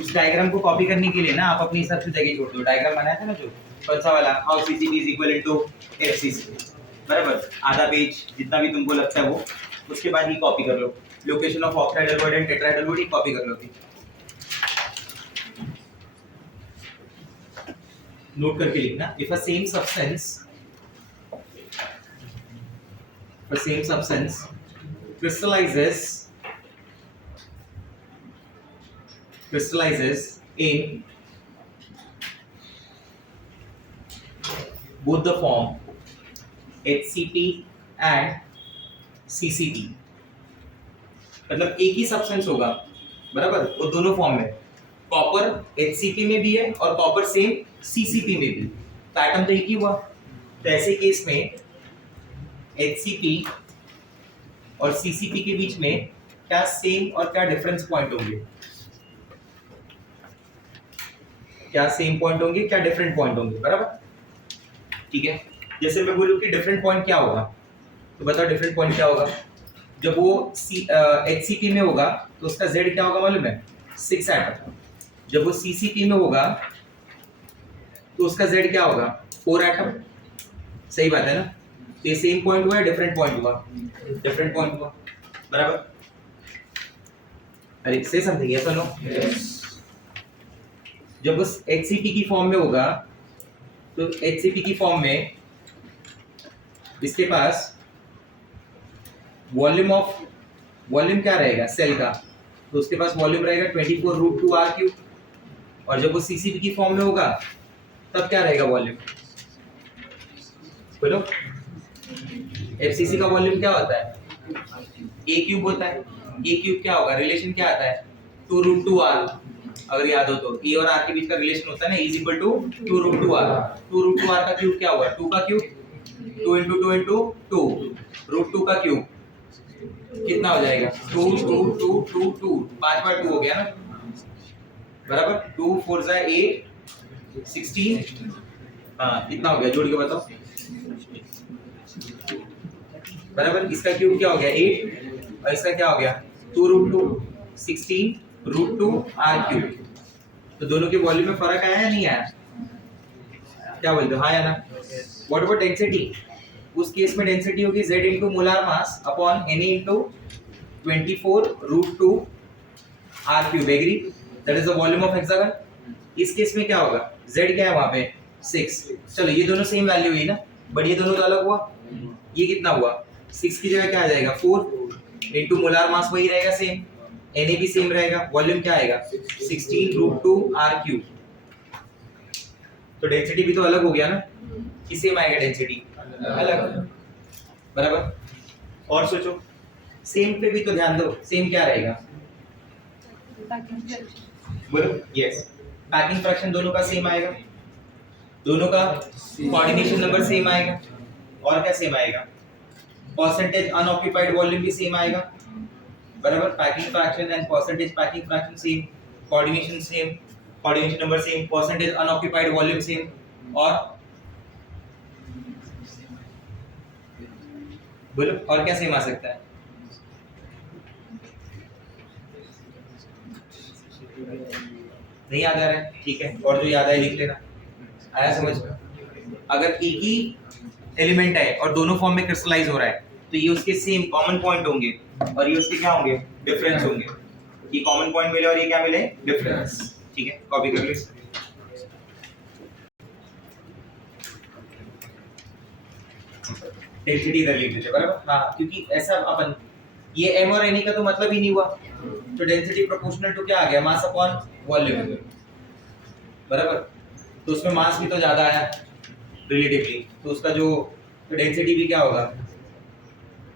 उस डायग्राम को कॉपी करने के लिए ना आप अपने हिसाब से जगह छोड़ दो। डायग्राम बनाया था ना जो कौन सा वाला, how CCT is equal to FCC, बराबर, आधा पेज जितना भी तुमको लगता है वो, उसके बाद ही कॉपी कर लो। Location of octahedral void and tetrahedral void ही कॉपी कर लो। नोट करके लिखना, if a same substance crystallizes in both the form HCP and CCP, मतलब एक ही सब्सटेंस होगा, बराबर, वो दोनों फॉर्म में, कॉपर HCP में भी है और कॉपर सेम CCP में भी, तो एटम तो एक ही हुआ। तो ऐसे केस में HCP और CCP के बीच में क्या सेम और क्या डिफरेंस पॉइंट होंगे, क्या सेम पॉइंट होंगे क्या डिफरेंट पॉइंट होंगे, बराबर, ठीक है। जैसे मैं बोलूं कि डिफरेंट पॉइंट क्या होगा, तो बताओ डिफरेंट पॉइंट क्या होगा। जब वो HCP में होगा तो उसका Z क्या होगा मालूम है, 6 एटम। जब वो CCP में होगा तो उसका Z क्या होगा, 4 एटम। सही बात है ना। तो ये सेम पॉइंट हुआ या डिफरेंट पॉइंट हुआ, डिफरेंट पॉइंट हुआ, बराबर। अरे से समझिए, यस और नो। जब उस HCP की फॉर्म में होगा तो HCP की फॉर्म में इसके पास वॉल्यूम क्या रहेगा सेल का, तो उसके पास वॉल्यूम रहेगा 24√2r³। और जब वो CCP की फॉर्म में होगा तब क्या रहेगा वॉल्यूम, बोलो। FCC का वॉल्यूम क्या होता है, a³ होता है। a³ क्या होगा, रिलेशन क्या आता है, 2√2r। अगर याद हो तो e और r के बीच का रिलेशन होता है ना, is equal to 2√2r। 2√2r का क्यूब क्या हुआ, 2 का क्यूब, 2 × 2 × 2, √2 का क्यूब कितना हो जाएगा, 2 2 2 2 2, 5 बार 2 हो गया ना, बराबर। 2 4 जा 8 16, हाँ कितना हो गया, जोड़ के बताओ, बराबर। इसका क्यूब क्या हो गया 8 और इसका क्या हो गया 2√2, 16√2r³। तो दोनों के वॉल्यूम में फर्क आया या नहीं आया, क्या बोलते हो, हाँ या ना। व्हाट अबाउट डेंसिटी, उस केस में डेंसिटी होगी Z into molar mass upon Na into 24√2r³। Agree, that is the volume of hexagon. इस केस में क्या होगा, Z क्या है वहां पे 6। चलो ये दोनों सेम वैल्यू हुई ना, बट ये दोनों तो अलग हुआ। ये कितना हुआ, 6 की जगह क्या आ जाएगा 4 into मोलार मास वही रहेगा सेम, Na भी सेम रहेगा, वॉल्यूम क्या आएगा 16√2r³। तो डेंसिटी भी तो अलग हो गया ना, कि सेम आएगा डेंसिटी, अलग, बराबर। और सोचो, सेम पे भी तो ध्यान दो, सेम क्या रहेगा, बोलो, यस, पैकिंग फ्रैक्शन दोनों का सेम आएगा, दोनों का कोऑर्डिनेशन नंबर सेम आएगा, और क्या सेम आएगा, परसेंटेज अनऑक्यूपाइड वॉल्यूम भी सेम आएगा, बराबर। Packing fraction and percentage packing fraction same, coordination same, coordination number same, percentage unoccupied volume same, और बोलो और क्या सेम आ सकता है, नहीं याद आ रहा है, ठीक है, और जो याद आए लिख लेना। आया समझ में। अगर एक ही एलिमेंट है और दोनों फॉर्म में क्रिस्टलाइज हो रहा है तो ये उसके सेम कॉमन पॉइंट होंगे और ये उसके क्या होंगे, डिफरेंस होंगे। ये कॉमन पॉइंट मिले और ये क्या मिले, डिफरेंस, ठीक है। कॉपी कर लो, डेंसिटी इधर लिख दीजिए, बराबर। हाँ, क्योंकि ऐसा अपन ये m और n का तो मतलब ही नहीं हुआ, तो डेंसिटी प्रोपोर्शनल टू क्या आ गया, मास अपॉन वॉल्यूम, बराबर। तो उसमें मास भी तो ज्यादा आया रिलेटिवली, तो उसका जो तो डेंसिटी भी क्या होगा,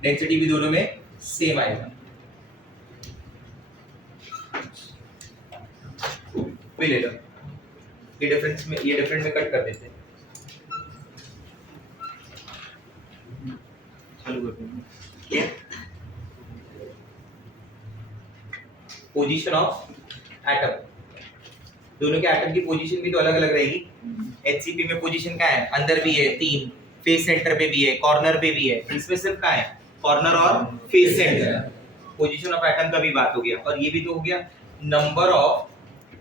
डेंसिटी भी दोनों में सेम आएगा। भी ले लो, ये डिफरेंस में, ये डिफरेंट में कट कर देते हैं। पोजीशन ऑफ एटम, दोनों के एटम की पोजीशन भी तो अलग अलग रहेगी, HCP में पोजीशन क्या है, अंदर भी है 3, फेस सेंटर पे भी है, कॉर्नर पे भी है, इसमें सिर्फ क्या है, कॉर्नर और face centre. Position of atom का भी बात हो गया, और ये भी तो हो गया number of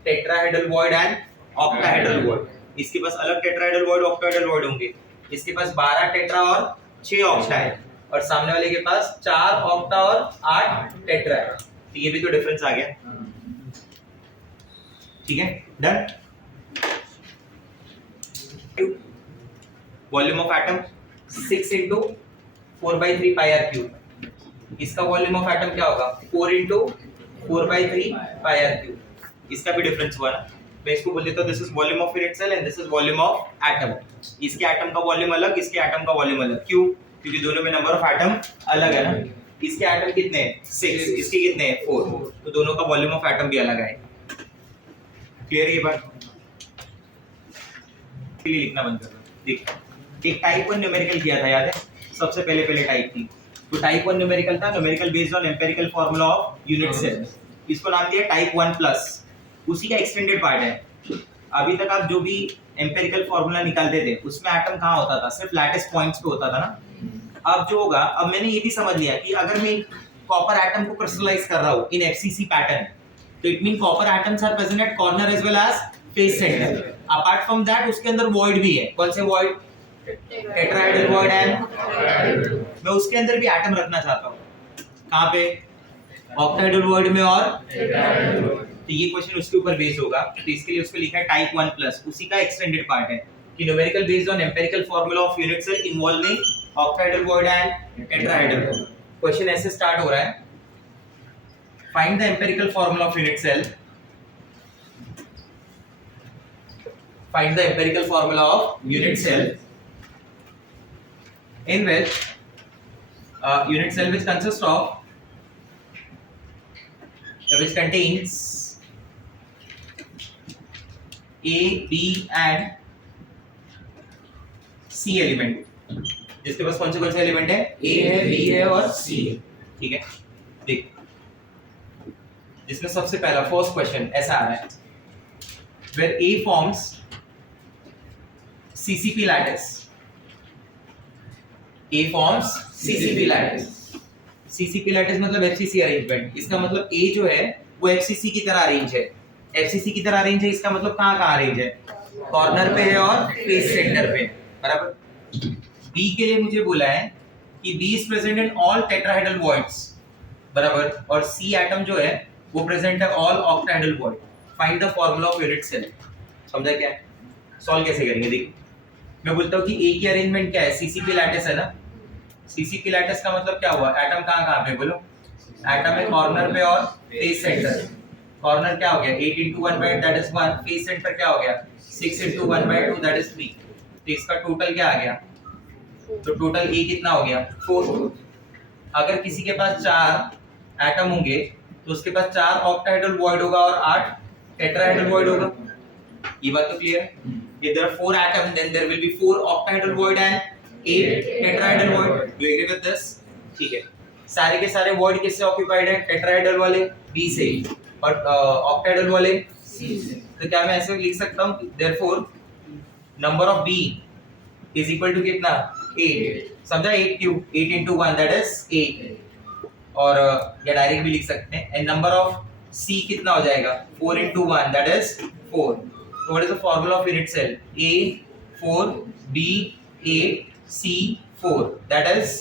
tetrahedral void and octahedral void. इसके पास अलग टेट्राहेड्रल वॉइड ऑक्टाहेड्रल वॉइड होंगे, इसके पास 12 टेट्रा और 6 ऑक्टा है, और सामने वाले के पास 4 ऑक्टा और 8 टेट्रा है। तो ये भी तो डिफरेंस आ गया, ठीक है, done. Volume of atom 6 into 4/3 pi r cube। इसका वॉल्यूम ऑफ एटम क्या होगा, 4 into 4/3 pi r cube। इसका भी डिफरेंस हुआ ना, मैं इसको बोल देता हूं this is volume of unit cell and this is volume of atom. इसके एटम का वॉल्यूम अलग, इसके एटम का वॉल्यूम अलग, क्यों, क्योंकि दोनों में नंबर ऑफ एटम अलग है ना। इसके एटम कितने हैं, 6, इसके कितने हैं, 4, तो दोनों का वॉल्यूम ऑफ एटम भी अलग है। क्लियर ये बात, लिखना बंद कर दो। देख, एक टाइप 1 न्यूमेरिकल किया था, याद है, सबसे पहले टाइप थी, तो टाइप 1 न्यूमेरिकल था, numerical based on empirical formula of unit cell. इसको नाम दिया टाइप 1+, उसी का एक्सटेंडेड पार्ट है। अभी तक आप जो भी एम्पिरिकल फार्मूला निकालते थे उसमें एटम कहाँ होता था, सिर्फ लैटिस पॉइंट्स पे होता था ना। अब जो होगा, अब मैंने ये भी समझ लिया कि अगर मैं कॉपर एटम को क्रिस्टलाइज कर रहा हूँ इन एफसीसी पैटर्न, तो it mean copper atoms are present at corner as well as face center. Apart from that उसके अंदर वॉइड भी है, कौन से वॉइड, टेट्राहेड्रल वॉइड एंड मैं उसके अंदर भी एटम रखना चाहता हूँ, कहाँ पे, ऑक्टाहेड्रल वॉइड में, और तो ये क्वेश्चन उसके ऊपर बेस्ड होगा, तो इसके लिए उसको लिखा है टाइप 1+, उसी का एक्सटेंडेड पार्ट है कि numerical based on empirical formula of unit cell involving octahedral void and tetrahedral. Question ऐसे स्टार्ट हो रहा है, find the empirical formula of unit cell, find the empirical formula of unit cell in which unit cell which consists of which contains A, B and C element। जिसके पास कौन से element है, A है, B है और C है, ठीक है। देख, जिसमें सबसे पहला फर्स्ट क्वेश्चन ऐसा आ रहा है, where A forms CCP lattice, A forms CCP lattice। CCP lattice मतलब FCC अरेंजमेंट, इसका मतलब A जो है वो FCC की तरह अरेंज है, FCC की तरह अरेंज है, इसका मतलब कहाँ अरेंज है, कॉर्नर पे है और फेस सेंटर पे, बराबर। B के लिए मुझे बोला है कि B is present in all tetrahedral voids, बराबर, और C एटम जो है वो प्रेजेंट है all octahedral void। Find the formula of unit cell. समझा क्या है, सॉल्व कैसे करेंगे, देखिए मैं बोलता हूँ कि A की अरेंजमेंट क्या है, CCP लैटिस है ना। CCP लैटिस का मतलब क्या हुआ, एटम कहाँ पे, बोलो, एटम है कॉर्नर पे और फेस सेंटर। कॉर्नर क्या हो गया, 8 into 1/8 that is 1, face centre क्या हो गया, 6 into 1/2 दैट इज 3। तो इसका टोटल क्या आ गया, तो टोटल A कितना हो गया, 4। अगर किसी के पास 4 एटम होंगे तो उसके पास 4 ऑक्टाहेड्रल वॉइड होगा और 8 टेट्राहेड्रल वॉइड होगा। ये बात तो क्लियर है। If there are 4 atoms, then there will be 4 octahedral void and 8 tetrahedral void. Do you agree with this? ठीक है। सारे के सारे void किससे occupied है, tetrahedral वाले B से, और octahedral वाले C से। तो क्या मैं ऐसे लिख सकता हूँ, therefore number of B is equal to कितना, 8। समझा, 8 क्यूब, 8 into 1 that is 8। और या डायरेक्ट भी लिख सकते हैं, and number of C कितना हो जाएगा, 4 into 1 that is 4। So what is the formula of unit cell? A 4 B 8 C 4, that is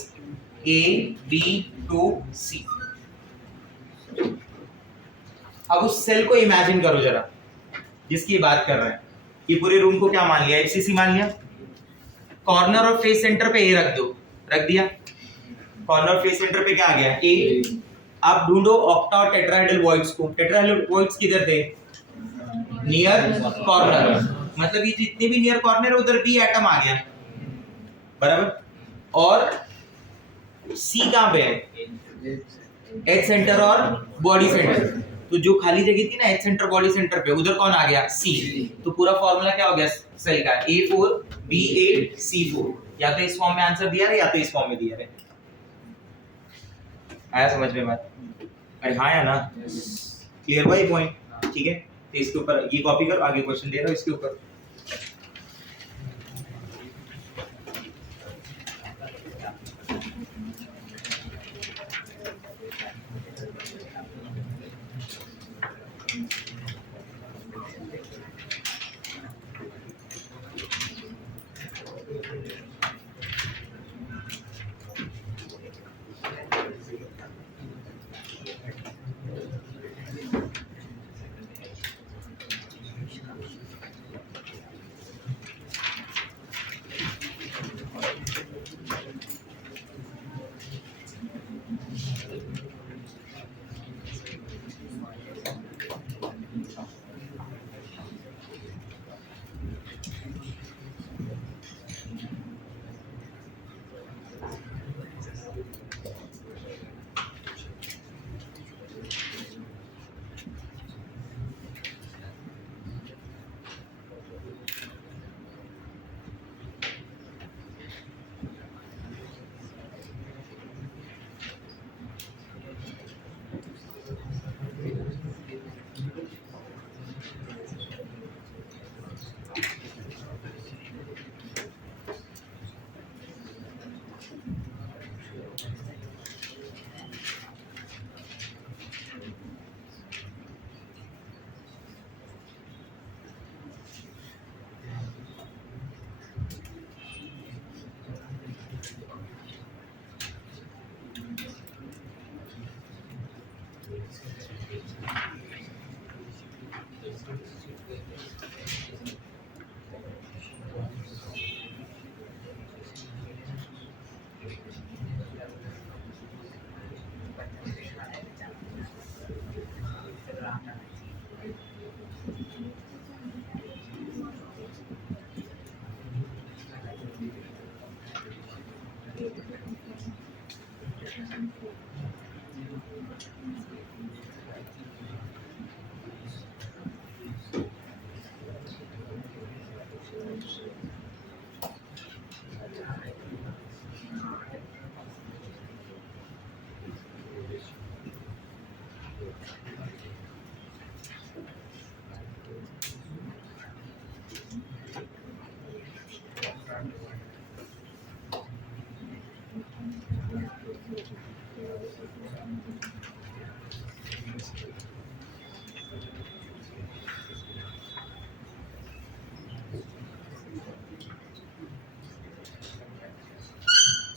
A B 2 C। अब उस सेल को इमेजिन करो जरा जिसकी बात कर रहे हैं। ये पूरे रूम को क्या मान लिया, FCC मान लिया। कॉर्नर और फेस सेंटर पे A रख दो, रख दिया। कॉर्नर और फेस सेंटर पे क्या आ गया, A। आप ढूंढो ऑक्टा और टेट्राहेड्रल वॉइड्स को। टेट्राहेड्रल वॉइड्स किधर थे, नियर कॉर्नर, मतलब ये जितने भी नियर कॉर्नर है उधर भी एटम आ गया, बराबर। और C कहाँ पे है, एच सेंटर और बॉडी सेंटर। तो जो खाली जगह थी ना एच सेंटर बॉडी सेंटर पे, उधर कौन आ गया, C। तो पूरा फॉर्मूला क्या हो गया सेल का, A4 B8 C4। या तो इस फॉर्म में आंसर दिया है या तो इस फॉर्म में दिया है। आया समझ में बात, अरे हाँ या ना, क्लियर भाई पॉइंट, ठीक है। तो इसके ऊपर ये कॉपी कर, आगे क्वेश्चन दे रहा हूँ इसके ऊपर।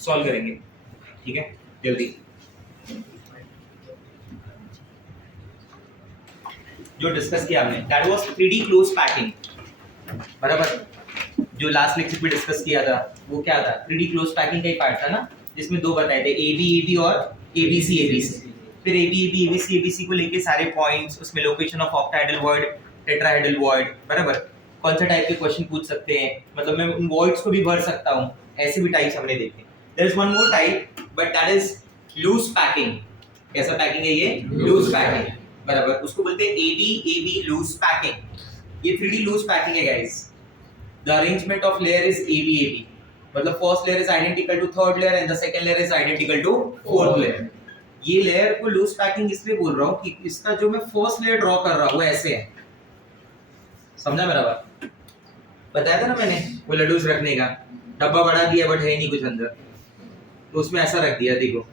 सॉल्व करेंगे, ठीक है, जल्दी। जो डिस्कस किया हमने that was 3D close packing, बराबर। जो लास्ट लेक्चर में डिस्कस किया था वो क्या था, 3D क्लोज पैकिंग का ही पार्ट था ना, जिसमें दो बताए थे, AB और ABC। फिर ABC को लेके सारे पॉइंट्स, उसमें location of octahedral word, tetrahedral word, बराबर। कौन सा टाइप के क्वेश्चन पूछ सकते हैं, मतलब मैं उन वर्ड्स को भी भर सकता हूँ, ऐसे भी टाइप्स हमने देखे। There is one more type but that is loose packing. कैसा पैकिंग है ये, लूज पैकिंग, बराबर। उसको बोलते हैं AB लूज पैकिंग। ये 3D लूज पैकिंग है guys. The arrangement of layer is AB, मतलब first layer is identical to third layer and the second layer is identical to fourth layer. ये layer को loose packing इसलिए बोल रहा हूँ कि इसका जो मैं फर्स्ट लेयर ड्रॉ कर रहा हूँ वो ऐसे है, समझा मेरा बात? बताया था ना मैंने वो लड्डूस रखने का, डब्बा बढ़ा दिया बट है नहीं कुछ अंदर, तो उसमें ऐसा रख दिया, देखो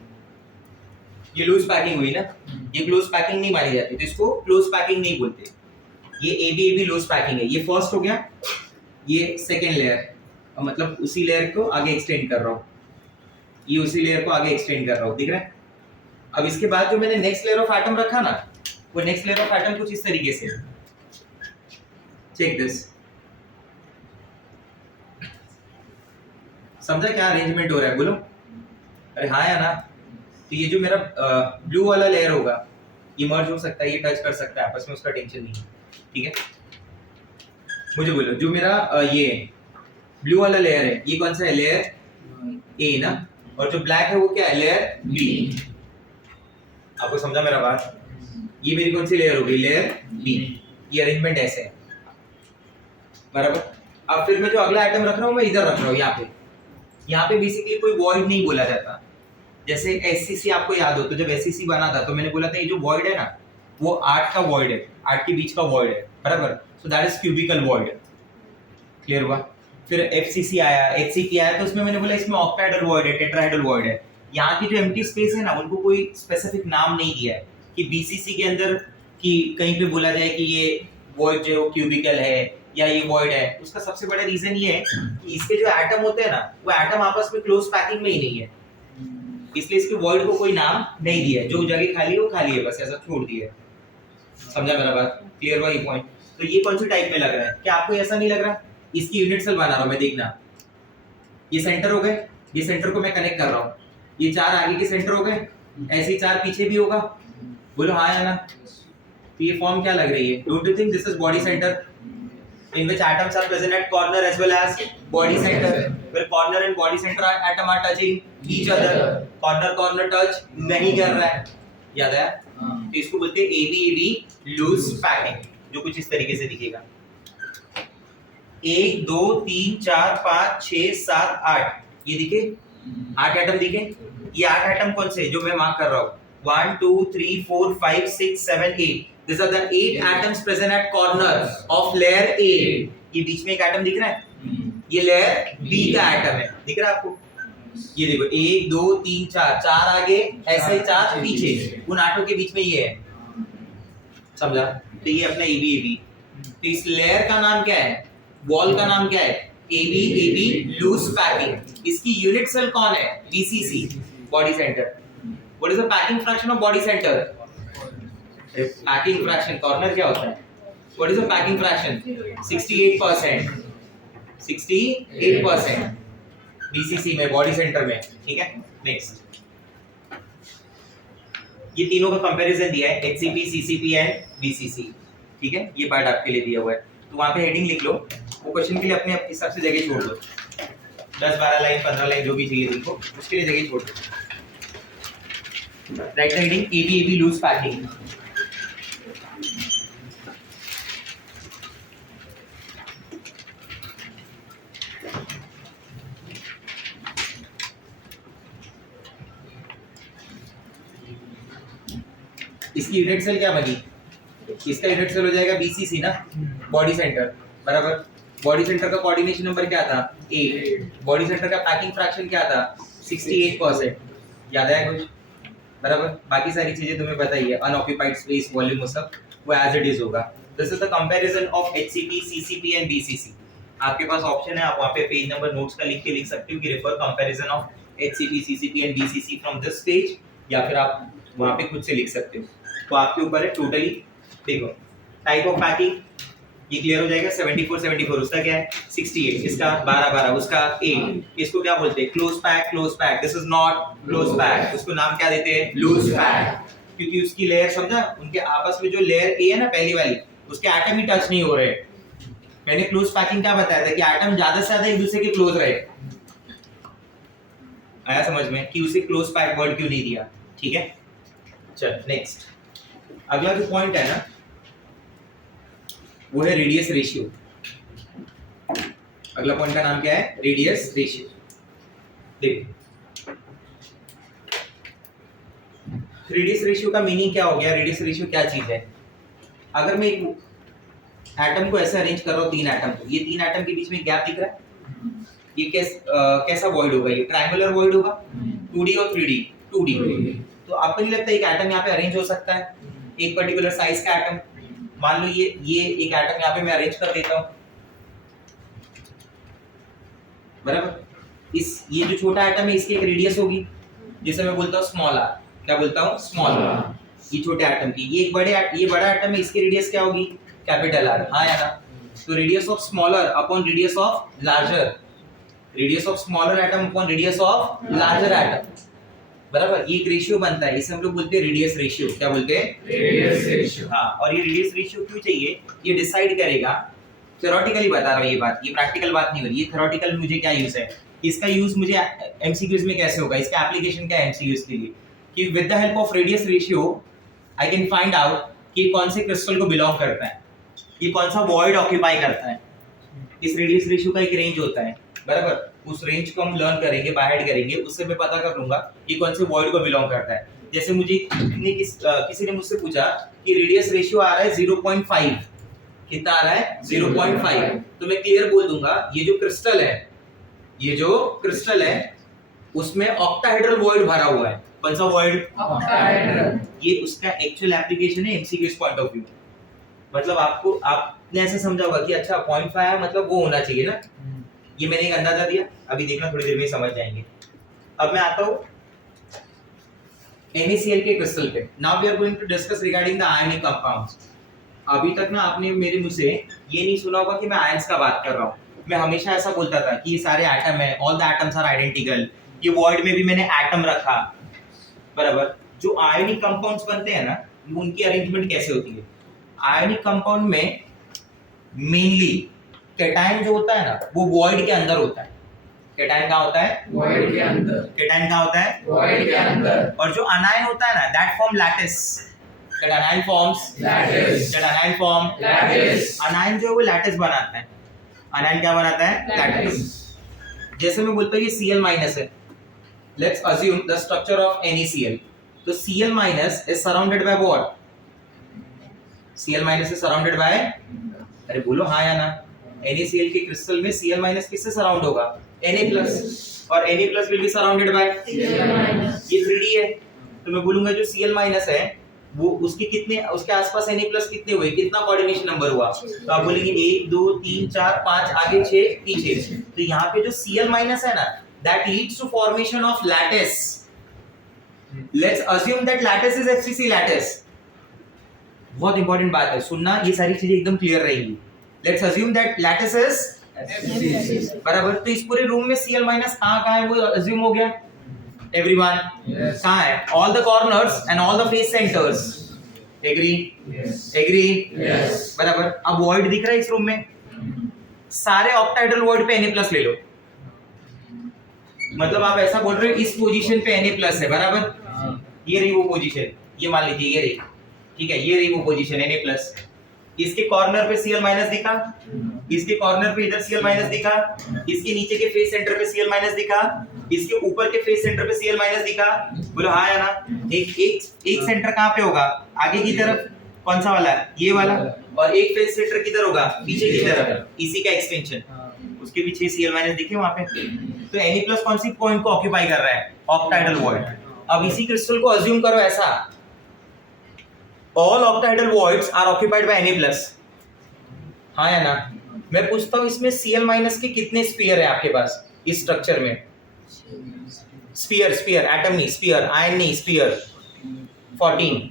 ये लूज पैकिंग हुई ना। ये क्लोज पैकिंग नहीं मानी जाती, तो इसको क्लोज पैकिंग नहीं बोलते। ये AB लूज पैकिंग है। ये फर्स्ट हो गया, ये सेकेंड लेयर, मतलब उसी लेयर को आगे एक्सटेंड कर रहा हूँ, ये उसी लेयर को आगे एक्सटेंड कर रहा हूँ, दिख रहा है? अब इसके बाद जो मैंने नेक्स्ट लेयर ऑफ एटम रखा ना, वो नेक्स्ट लेयर ऑफ एटम कुछ इस तरीके से, चेक दिस, समझा क्या अरेंजमेंट हो रहा है, बोलो अरे हाँ या ना? तो ये जो मेरा ब्लू वाला लेयर होगा ये मर्ज हो सकता है, ये टच कर सकता है आपस में, उसका टेंशन नहीं है, ठीक है? मुझे बोलो जो मेरा ये ब्लू वाला लेयर है, ये कौन सा है, लेयर A ना, और जो ब्लैक है वो क्या है, लेयर B। आपको समझा मेरा बात? ये मेरी कौन सी लेयर होगी, लेयर B। ये अरेंजमेंट ऐसे है, बराबर। अब फिर मैं जो अगला आइटम रख रहा हूँ मैं इधर रख रहा हूँ, यहाँ पे बेसिकली कोई वॉइड नहीं बोला जाता। जैसे SCC आपको याद हो, तो जब SCC बना था तो मैंने बोला था ये जो वॉइड है ना वो 8 का वॉइड है, 8 के बीच का वॉइड है, बराबर। So that is cubical void, clear हुआ? फिर FCC आया, HCP आया, तो उसमें मैंने बोला इसमें ऑक्टाहेड्रल वॉइड है, टेट्राहेड्रल वॉइड है। यहाँ की जो एम्प्टी स्पेस है ना उनको कोई स्पेसिफिक नाम नहीं दिया है कि BCC के अंदर कि कहीं पे बोला जाए कि ये वॉइड जो है वो क्यूबिकल है या ये वॉइड है। उसका सबसे बड़ा रीजन ये है कि इसके जो एटम होते हैं ना वो एटम आपस में क्लोज पैकिंग में ही नहीं है, इसलिए इसके वॉइड को कोई नाम नहीं दिया है। जो जगह खाली है वो खाली है, बस ऐसा छोड़ दिया है। समझा मेरा बात? क्लियर हुआ ये पॉइंट? तो ये कौन सी टाइप में लग रहा है, क्या आपको ऐसा नहीं लग रहा? इसकी यूनिट सेल बना रहा हूं मैं, देखना ये सेंटर हो गए, ये सेंटर को मैं कनेक्ट कर रहा हूँ, ये 4 आगे के सेंटर हो गए, ऐसे ही 4 पीछे भी होगा, बोलो हाँ या ना? तो ये फॉर्म क्या लग रही है, don't you think this is body centre in which atoms are present at corner as well as body center, where corner and body center atom are touching each other, corner touch नहीं कर रहा है, याद है? तो इसको बोलते हैं AB लूज पैकिंग, जो कुछ इस तरीके से दिखेगा। 1 2 3 4 5 6 7 8, ये दिखे 8 एटम दिखे। ये 8 एटम कौन से जो मैं मार्क कर रहा हूँ, 1 2 3 4 5 6 7 8, these are the 8 atoms present at corner of layer A। ये बीच में एक एटम दिख रहा है, ये लेयर B का एटम है, दिख रहा है आपको? ये देखो 1 2 3 4, 4 आगे ऐसे 4 पीछे, उन 8 के बीच में ये है, समझा? तो ये अपना AB। तो इस लेयर का नाम क्या है, वॉल का नाम क्या है, AB लूज पैकिंग। इसकी यूनिट सेल कौन है, BCC, body centre. What is the packing fraction of body centre, packing fraction corner क्या होता है? What is the packing fraction? 68%, 68% BCC में, बॉडी सेंटर में, ठीक है। नेक्स्ट, ये तीनों का कंपैरिजन दिया है, एचसीपी, सीसीपी एंड बीसीसी, ठीक है। ये पार्ट आपके लिए दिया हुआ है, तो वहां पे हेडिंग लिख लो, वो क्वेश्चन के लिए अपने हिसाब से जगह छोड़ दो, 10-12 लाइन 15 लाइन जो भी चाहिए तुमको, उसके लिए जगह छोड़ दो। Write the heading AB loose packing. इसकी यूनिट सेल क्या बनी? इसका यूनिट सेल हो जाएगा बीसीसी ना, बॉडी सेंटर, बराबर। बॉडी सेंटर का कोऑर्डिनेशन नंबर क्या था? 8। बॉडी सेंटर का पैकिंग फ्रैक्शन क्या था? 68%। याद है कुछ? बराबर। बाकी सारी चीजें तुम्हें पता ही है, अनऑक्यूपाइड स्पेस, वॉल्यूम, वो सब वो एज इट इज होगा। This is the comparison of HCP, CCP and BCC. आपके पास ऑप्शन है, आप वहां पे पेज नंबर नोट्स का लिख के लिख सकते हो कि refer comparison of HCP, CCP and BCC from this page, या फिर आप वहां पे खुद से लिख सकते हो, तो आपके ऊपर है टोटली। देखो टाइप ऑफ पैकिंग ये क्लियर हो जाएगा। 74 उसका क्या है? 68, इसका 12 उसका 8। इसको क्या बोलते हैं? Close pack. This is not close pack, उसको नाम क्या देते हैं? लूज पैक, क्योंकि उसकी लेयर, समझा, उनके आपस में जो लेयर ए है ना, पहली वाली, उसके एटम ही टच नहीं हो रहे। मैंने क्लोज पैकिंग क्या बताया था कि एटम ज्यादा से ज्यादा एक दूसरे के क्लोज रहे। आया समझ में कि उसे क्लोज पैक वर्ड क्यों नहीं दिया? ठीक है, चल नेक्स्ट। अगला जो पॉइंट है ना, वो है रेडियस रेशियो। अगला पॉइंट का नाम क्या है? Radius ratio. देखो रेडियस रेशियो का मीनिंग क्या हो गया? रेडियस रेशियो क्या चीज है? अगर मैं एक एटम को ऐसे अरेंज कर रहा हूँ, 3 एटम को, ये 3 एटम के बीच में गैप दिख रहा है, ये कैसा वॉइड होगा? ये ट्रायंगुलर वॉइड होगा, 2D और 3D, 2D। तो आपको नहीं लगता एक एटम यहाँ पे अरेंज हो सकता है, एक पर्टिकुलर साइज का एटम? मान लो ये एक एटम यहाँ पे मैं अरेंज कर देता हूँ, बराबर। ये जो छोटा एटम है, इसकी एक रेडियस होगी, जिसे मैं बोलता हूँ स्मॉल आर। क्या बोलता हूँ? Small R. ये छोटे एटम की, ये बड़ा एटम है, इसकी रेडियस क्या होगी? Capital R. हाँ या ना? तो radius of smaller upon radius of larger, radius of smaller atom upon radius of larger atom, बराबर। ये एक रेशियो बनता है, इसे हम लोग बोलते हैं रेडियस रेशियो। क्या बोलते हैं? Radius ratio. हाँ, और ये रेडियस रेशियो क्यों चाहिए? ये डिसाइड करेगा, थ्योरेटिकली बता रहा हूँ ये बात, ये प्रैक्टिकल बात नहीं हो रही, ये थ्योरेटिकल मुझे क्या यूज है, इसका यूज मुझे एमसीक्यूज में कैसे होगा, इसका एप्लीकेशन क्या है एमसीक्यूज के लिए, कि with the help of radius ratio I can find out कि कौन से क्रिस्टल को बिलोंग करता है, ये कौन सा वॉइड ऑक्यूपाई करता है। इस रेडियस रेशियो का एक रेंज होता है, बराबर। उस रेंज को हम लर्न करेंगे, बाय हार्ट करेंगे, उससे मैं पता कर लूंगा कि कौन से वॉइड को बिलोंग करता है। जैसे मुझे किसी ने मुझसे पूछा कि रेडियस रेशियो आ रहा है 0.5, कितना आ रहा है? 0.5। तो मैं क्लियर बोल दूंगा ये जो क्रिस्टल है उसमें ऑक्टाहेड्रल वॉइड भरा हुआ है। कौन सा वॉइड? ऑक्टाहेड्रल। ये उसका एक्चुअल एप्लीकेशन है एमसीक्यू पॉइंट ऑफ व्यू। मतलब आपने ऐसे समझा होगा कि अच्छा 0.5 है मतलब वो होना चाहिए ना, ये मैंने एक अंदाजा दिया। अभी देखना थोड़ी देर में समझ जाएंगे। अब मैं आता हूं NaCl के क्रिस्टल पे। Now we are going to discuss regarding the ionic compounds. अभी तक ना आपने मेरे मुंह से ये नहीं सुना होगा कि मैं आयंस का बात कर रहा हूं। मैं हमेशा ऐसा बोलता था कि ये सारे एटम है, all the atoms are identical. ये वर्ड में भी मैंने एटम रखा, बराबर। जो आयनिक कंपाउंड्स बनते हैं ना, उनकी अरेंजमेंट कैसे होती है? आयनिक कंपाउंड में मेनली कैटायन जो होता है ना, वो वॉइड के अंदर होता है। कैटायन कहाँ होता है? वॉइड के अंदर। कैटायन कहाँ होता है? वॉइड के अंदर। और जो अनायन होता है ना, that form lattice. That anion forms lattice. That anion form lattice. Anion जो है वो लैटिस बनाता है। anion क्या बनाता है? लैटिस। जैसे मैं बोलता हूँ ये Cl माइनस है। Let's assume the structure of NaCl. तो Cl minus is surrounded by what? Cl minus is surrounded by, अरे बोलो हाँ या ना? NaCl के क्रिस्टल में Cl minus किससे सराउंड होगा? Na plus। और Na plus will be surrounded by Cl minus। ये 3D है, तो मैं बोलूंगा जो Cl minus है वो उसके आसपास Na plus कितने हुए, कितना कोऑर्डिनेशन नंबर हुआ? तो आप बोलेंगे 1 2 3 4 5 आगे 6 पीछे। तो यहाँ पे जो Cl minus है ना, that leads to formation of lattice. Let's assume that lattice is HCC lattice. बहुत इंपॉर्टेंट बात है, सुनना, ये सारी चीजें एकदम क्लियर रहेंगी। Let's assume that lattice is बराबर, तो इस पूरे रूम में Cl माइनस कहाँ है वो अज्यूम हो गया एवरीवन, कहाँ है? All the corners and all the face centers, agree? Agree? बराबर। अब वॉइड दिख रहा है इस रूम में, सारे ऑक्टाहेड्रल वॉइड पे Na+ ले लो, मतलब आप ऐसा बोल रहे हो इस पोजीशन पे Na+ है, बराबर। ये रही वो पोजीशन, ये मान लीजिए ये रही, ठीक है, ये रही वो पोजीशन Na+। इसके कॉर्नर पे Cl- दिखा, इसके कॉर्नर पे इधर Cl- दिखा, इसके नीचे के फेस सेंटर पे Cl- दिखा, इसके ऊपर के फेस सेंटर पे Cl- दिखा। बोलो हाँ या ना? एक सेंटर कहाँ पे होगा? आगे की तरफ, कौन सा वाला है? ये वाला। और एक फेस सेंटर किधर होगा? पीछे की तरफ, इसी का एक्सटेंशन, उसके पीछे Cl- दिखे वहां पे। तो Na+ कौन सी पॉइंट को ऑक्यूपाई कर रहा है? Octahedral void. अब इसी क्रिस्टल को अज्यूम करो ऐसा, all octahedral voids are occupied by Na+, हाँ या ना? मैं पूछता हूँ इसमें Cl- के कितने स्फीयर है आपके पास इस स्ट्रक्चर में? स्फीयर, एटम नहीं, स्फीयर, आयन नहीं, स्फीयर 14,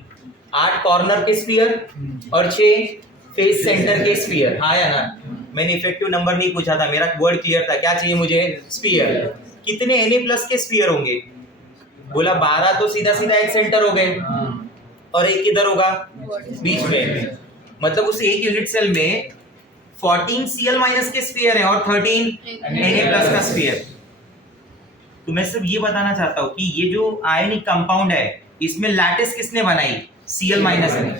8 कॉर्नर के स्फीयर और 6 फेस सेंटर के स्फीयर, हाँ या ना? मैंने इफेक्टिव नंबर नहीं पूछा था, मेरा वर्ड क्लियर था, क्या चाहिए मुझे? स्फीयर। कितने Na+ के स्फीयर होंगे? बोला 12, तो सीधा सीधा एक सेंटर हो गए, और एक किधर होगा? बीच में। मतलब उस एक यूनिट सेल में 14 Cl- के स्फीयर है और 13 Na+ का स्फीयर। तो मैं सिर्फ ये बताना चाहता हूँ कि ये जो आयनिक कंपाउंड है, इसमें लैटिस किसने बनाई? Cl- ने।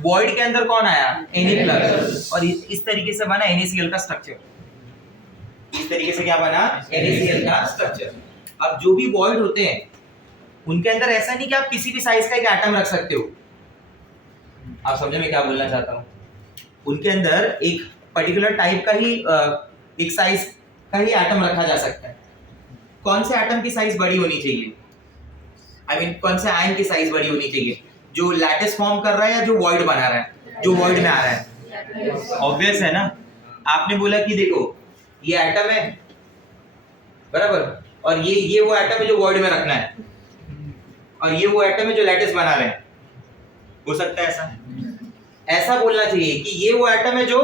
वॉइड के अंदर कौन आया? Na+, और इस तरीके से बना NaCl का स्ट्रक्चर। इस तरीके से क्या बना? NaCl का स्ट्रक्चर। अब जो भी वॉइड होते हैं उनके अंदर ऐसा नहीं कि आप किसी भी साइज का एक एटम रख सकते हो। आप समझे मैं क्या बोलना चाहता हूँ? उनके अंदर एक पर्टिकुलर टाइप का ही एक साइज का ही एटम रखा जा सकता है। कौन से एटम की साइज बड़ी होनी चाहिए? आई मीन कौन से आयन की साइज बड़ी होनी चाहिए? जो लैटिस फॉर्म कर रहा है या जो वॉइड बना रहा है? जो वॉइड में आ रहा है। ऑब्वियस है ना? आपने बोला कि देखो ये एटम है, बराबर, और ये वो एटम है जो वॉइड में रखना है, और ये वो एटम है जो लैटिस बना रहे हैं। हो सकता है ऐसा? ऐसा बोलना चाहिए कि ये वो एटम है जो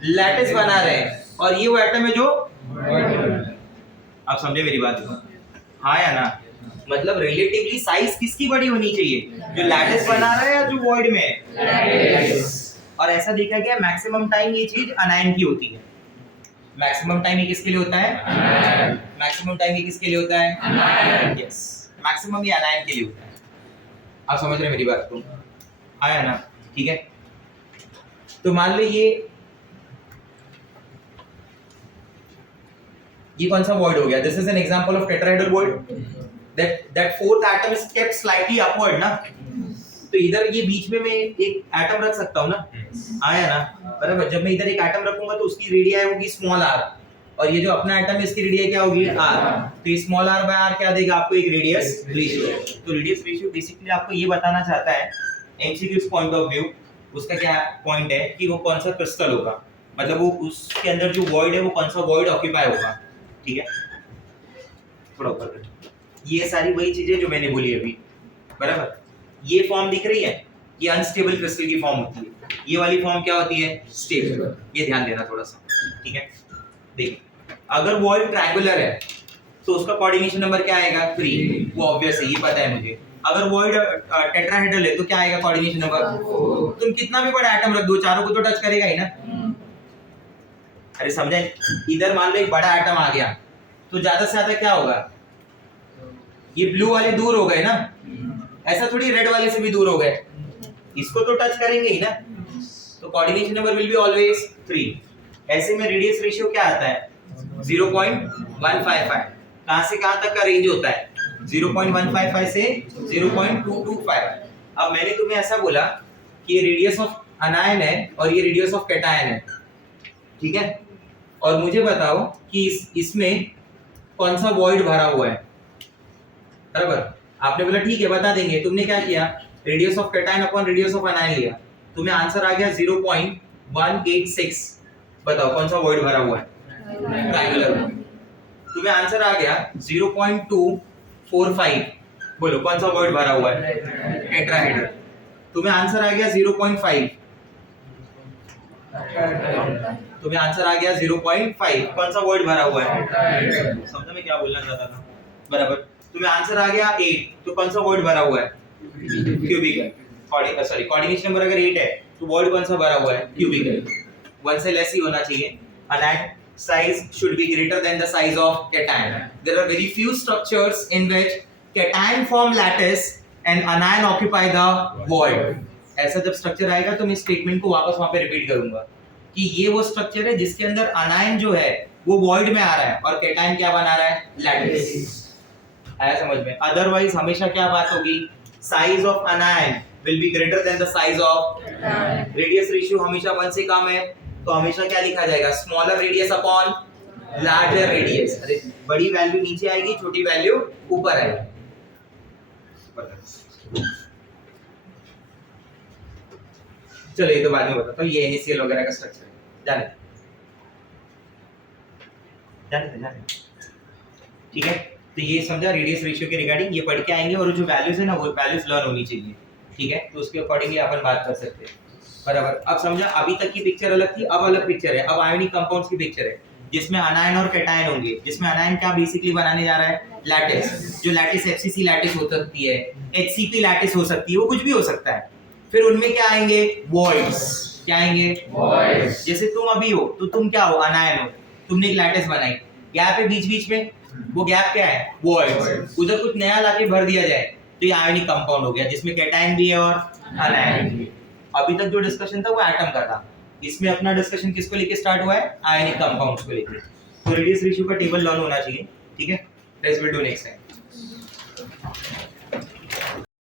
लैटिस बना रहे हैं और ये वो एटम है जो, आप समझे मेरी बात को? हाँ या ना? मतलब रिलेटिवली साइज किसकी बड़ी होनी चाहिए? जो लैटिस बना रहा है या जो वॉइड में है? और ऐसा देखा गया मैक्सिमम टाइम ये चीज अनायन की होती है। मैक्सिमम टाइम ये किसके लिए होता है? मैक्सिमम टाइम ये किसके लिए होता है? यस, मैक्सिमम ये अनायन के लिए होता है। आप समझ रहे मेरी बात को? हाँ या ना? ठीक है। तो मान लो ये कौन सा वॉइड हो गया? This is an example of tetrahedral void. that fourth atom is kept slightly upward ना, तो इधर ये बीच में मैं एक एटम रख सकता हूँ ना, आया ना? बराबर। जब मैं इधर एक एटम रखूंगा तो उसकी रेडियस होगी स्मॉल r, और ये जो अपना एटम है इसकी रेडियस क्या होगी? r। तो स्मॉल r बाय r क्या देगा आपको? एक रेडियस रेशियो। तो रेडियस रेशियो बेसिकली आपको ये बताना चाहता है एमसीक्यू पॉइंट ऑफ व्यू, उसका क्या पॉइंट है कि वो कौन सा क्रिस्टल होगा, मतलब वो उसके अंदर जो वॉइड है वो कौन सा वॉइड ऑक्यूपाई होगा। ठीक है, थोड़ा ऊपर कर। ये सारी वही चीजें जो मैंने बोली अभी, बराबर। ये फॉर्म दिख रही है, ये अनस्टेबल क्रिस्टल की फॉर्म होती है, ये वाली फॉर्म क्या होती है? स्टेबल। ये ध्यान देना थोड़ा सा, ठीक है। देखिए अगर वॉइड ट्रायंगुलर है तो उसका कोऑर्डिनेशन नंबर क्या आएगा? 3। वो ऑब्वियस है, ये पता है मुझे। अगर वॉइड टेट्राहेड्रल है तो क्या आएगा कोऑर्डिनेशन नंबर? 4। तुम कितना भी बड़ा एटम रख दो, चारों को तो टच करेगा ही ना। अरे समझे? इधर मान लो एक बड़ा एटम आ गया तो ज्यादा से ज्यादा क्या होगा? ये ब्लू वाले दूर हो गए ना, ऐसा थोड़ी रेड वाले से भी दूर हो गए, इसको तो टच करेंगे ही ना। तो coordination number will be always 3। ऐसे में रेडियस रेशियो क्या आता है? 0.155। कहां से कहां तक का रेंज होता है? 0.155 से 0.225। अब मैंने तुम्हें ऐसा बोला कि ये रेडियस ऑफ अनायन है और ये रेडियस ऑफ कैटायन है, ठीक है। और मुझे बताओ कि इसमें कौन सा वॉइड भरा हुआ है, बराबर। आपने बोला ठीक है बता देंगे, तुमने क्या किया? Radius of cation upon radius of अनायन लिया, तुम्हें आंसर आ गया 0.186। बताओ कौन सा वॉइड भरा हुआ है? ट्रायंगुलर। तुम्हें आंसर आ गया 0.245। बोलो कौन सा वॉइड भरा हुआ है? टेट्राहेड्रल। तुम्हें आंसर आ गया 0.5, तुम्हें आंसर आ गया 0.5। कौन सा वर्ड भरा हुआ है? समझा मैं क्या बोलना चाहता था? बराबर। तुम्हें आंसर आ गया 8, तो कौन सा वर्ड भरा हुआ है? क्यूबिकल। सॉरी, कोऑर्डिनेशन नंबर अगर 8 है तो वर्ड कौन सा भरा हुआ है? क्यूबिकल। 1 से लेस ही होना चाहिए। anion size should be greater than the size of cation. There are very few structures in which cation form lattice and anion occupy the void. ऐसा जब स्ट्रक्चर आएगा तो मैं स्टेटमेंट को वापस वहां पे रिपीट करूंगा कि ये वो स्ट्रक्चर है जिसके अंदर अनायन जो है वो वॉइड में आ रहा है और केटायन क्या बना रहा है? लैटिस। आया समझ में? अदरवाइज हमेशा क्या बात होगी? Size of अनायन will be greater than the size of radius ratio हमेशा 1 से कम है, तो हमेशा क्या लिखा जाएगा? Smaller radius upon larger radius. अरे बड़ी वैल्यू नीचे आएगी, छोटी वैल्यू ऊपर आएगी। चलो ये तो बाद में बताता हूँ, ये NaCl वगैरह का स्ट्रक्चर है, जाने। ठीक है, तो ये समझा रेडियस रेशियो के रिगार्डिंग, ये पढ़ के आएंगे और जो वैल्यूज है ना वो वैल्यूज लर्न होनी चाहिए। ठीक है, तो उसके अकॉर्डिंगली अपन बात कर सकते हैं। बराबर। अब समझा, अभी तक की पिक्चर अलग थी, अब अलग पिक्चर है। अब आयोनिक कंपाउंड्स की पिक्चर है जिसमें अनायन और कैटायन होंगे, जिसमें अनायन क्या बेसिकली बनाने जा रहा है? लैटिस। जो लैटिस FCC लैटिस हो सकती है, HCP लैटिस हो सकती है, वो कुछ भी हो सकता है। फिर उनमें क्या आएंगे? वॉइड्स। क्या आएंगे? वॉइड्स। जैसे तुम अभी हो तो तुम क्या हो? अनायन हो, तुमने एक लैटिस बनाई, गैप है बीच में, वो गैप क्या है? वॉइड्स। उधर कुछ नया लाके भर दिया जाए तो ये आयोनिक कंपाउंड हो गया जिसमें कैटायन भी है और अनायन भी है। अभी तक जो डिस्कशन था वो एटम का था, इसमें अपना डिस्कशन किसको लेके स्टार्ट हुआ है? आयोनिक कंपाउंड्स को लेके। तो रेडियस रेशियो का टेबल लर्न होना चाहिए। ठीक है, let's will do next time.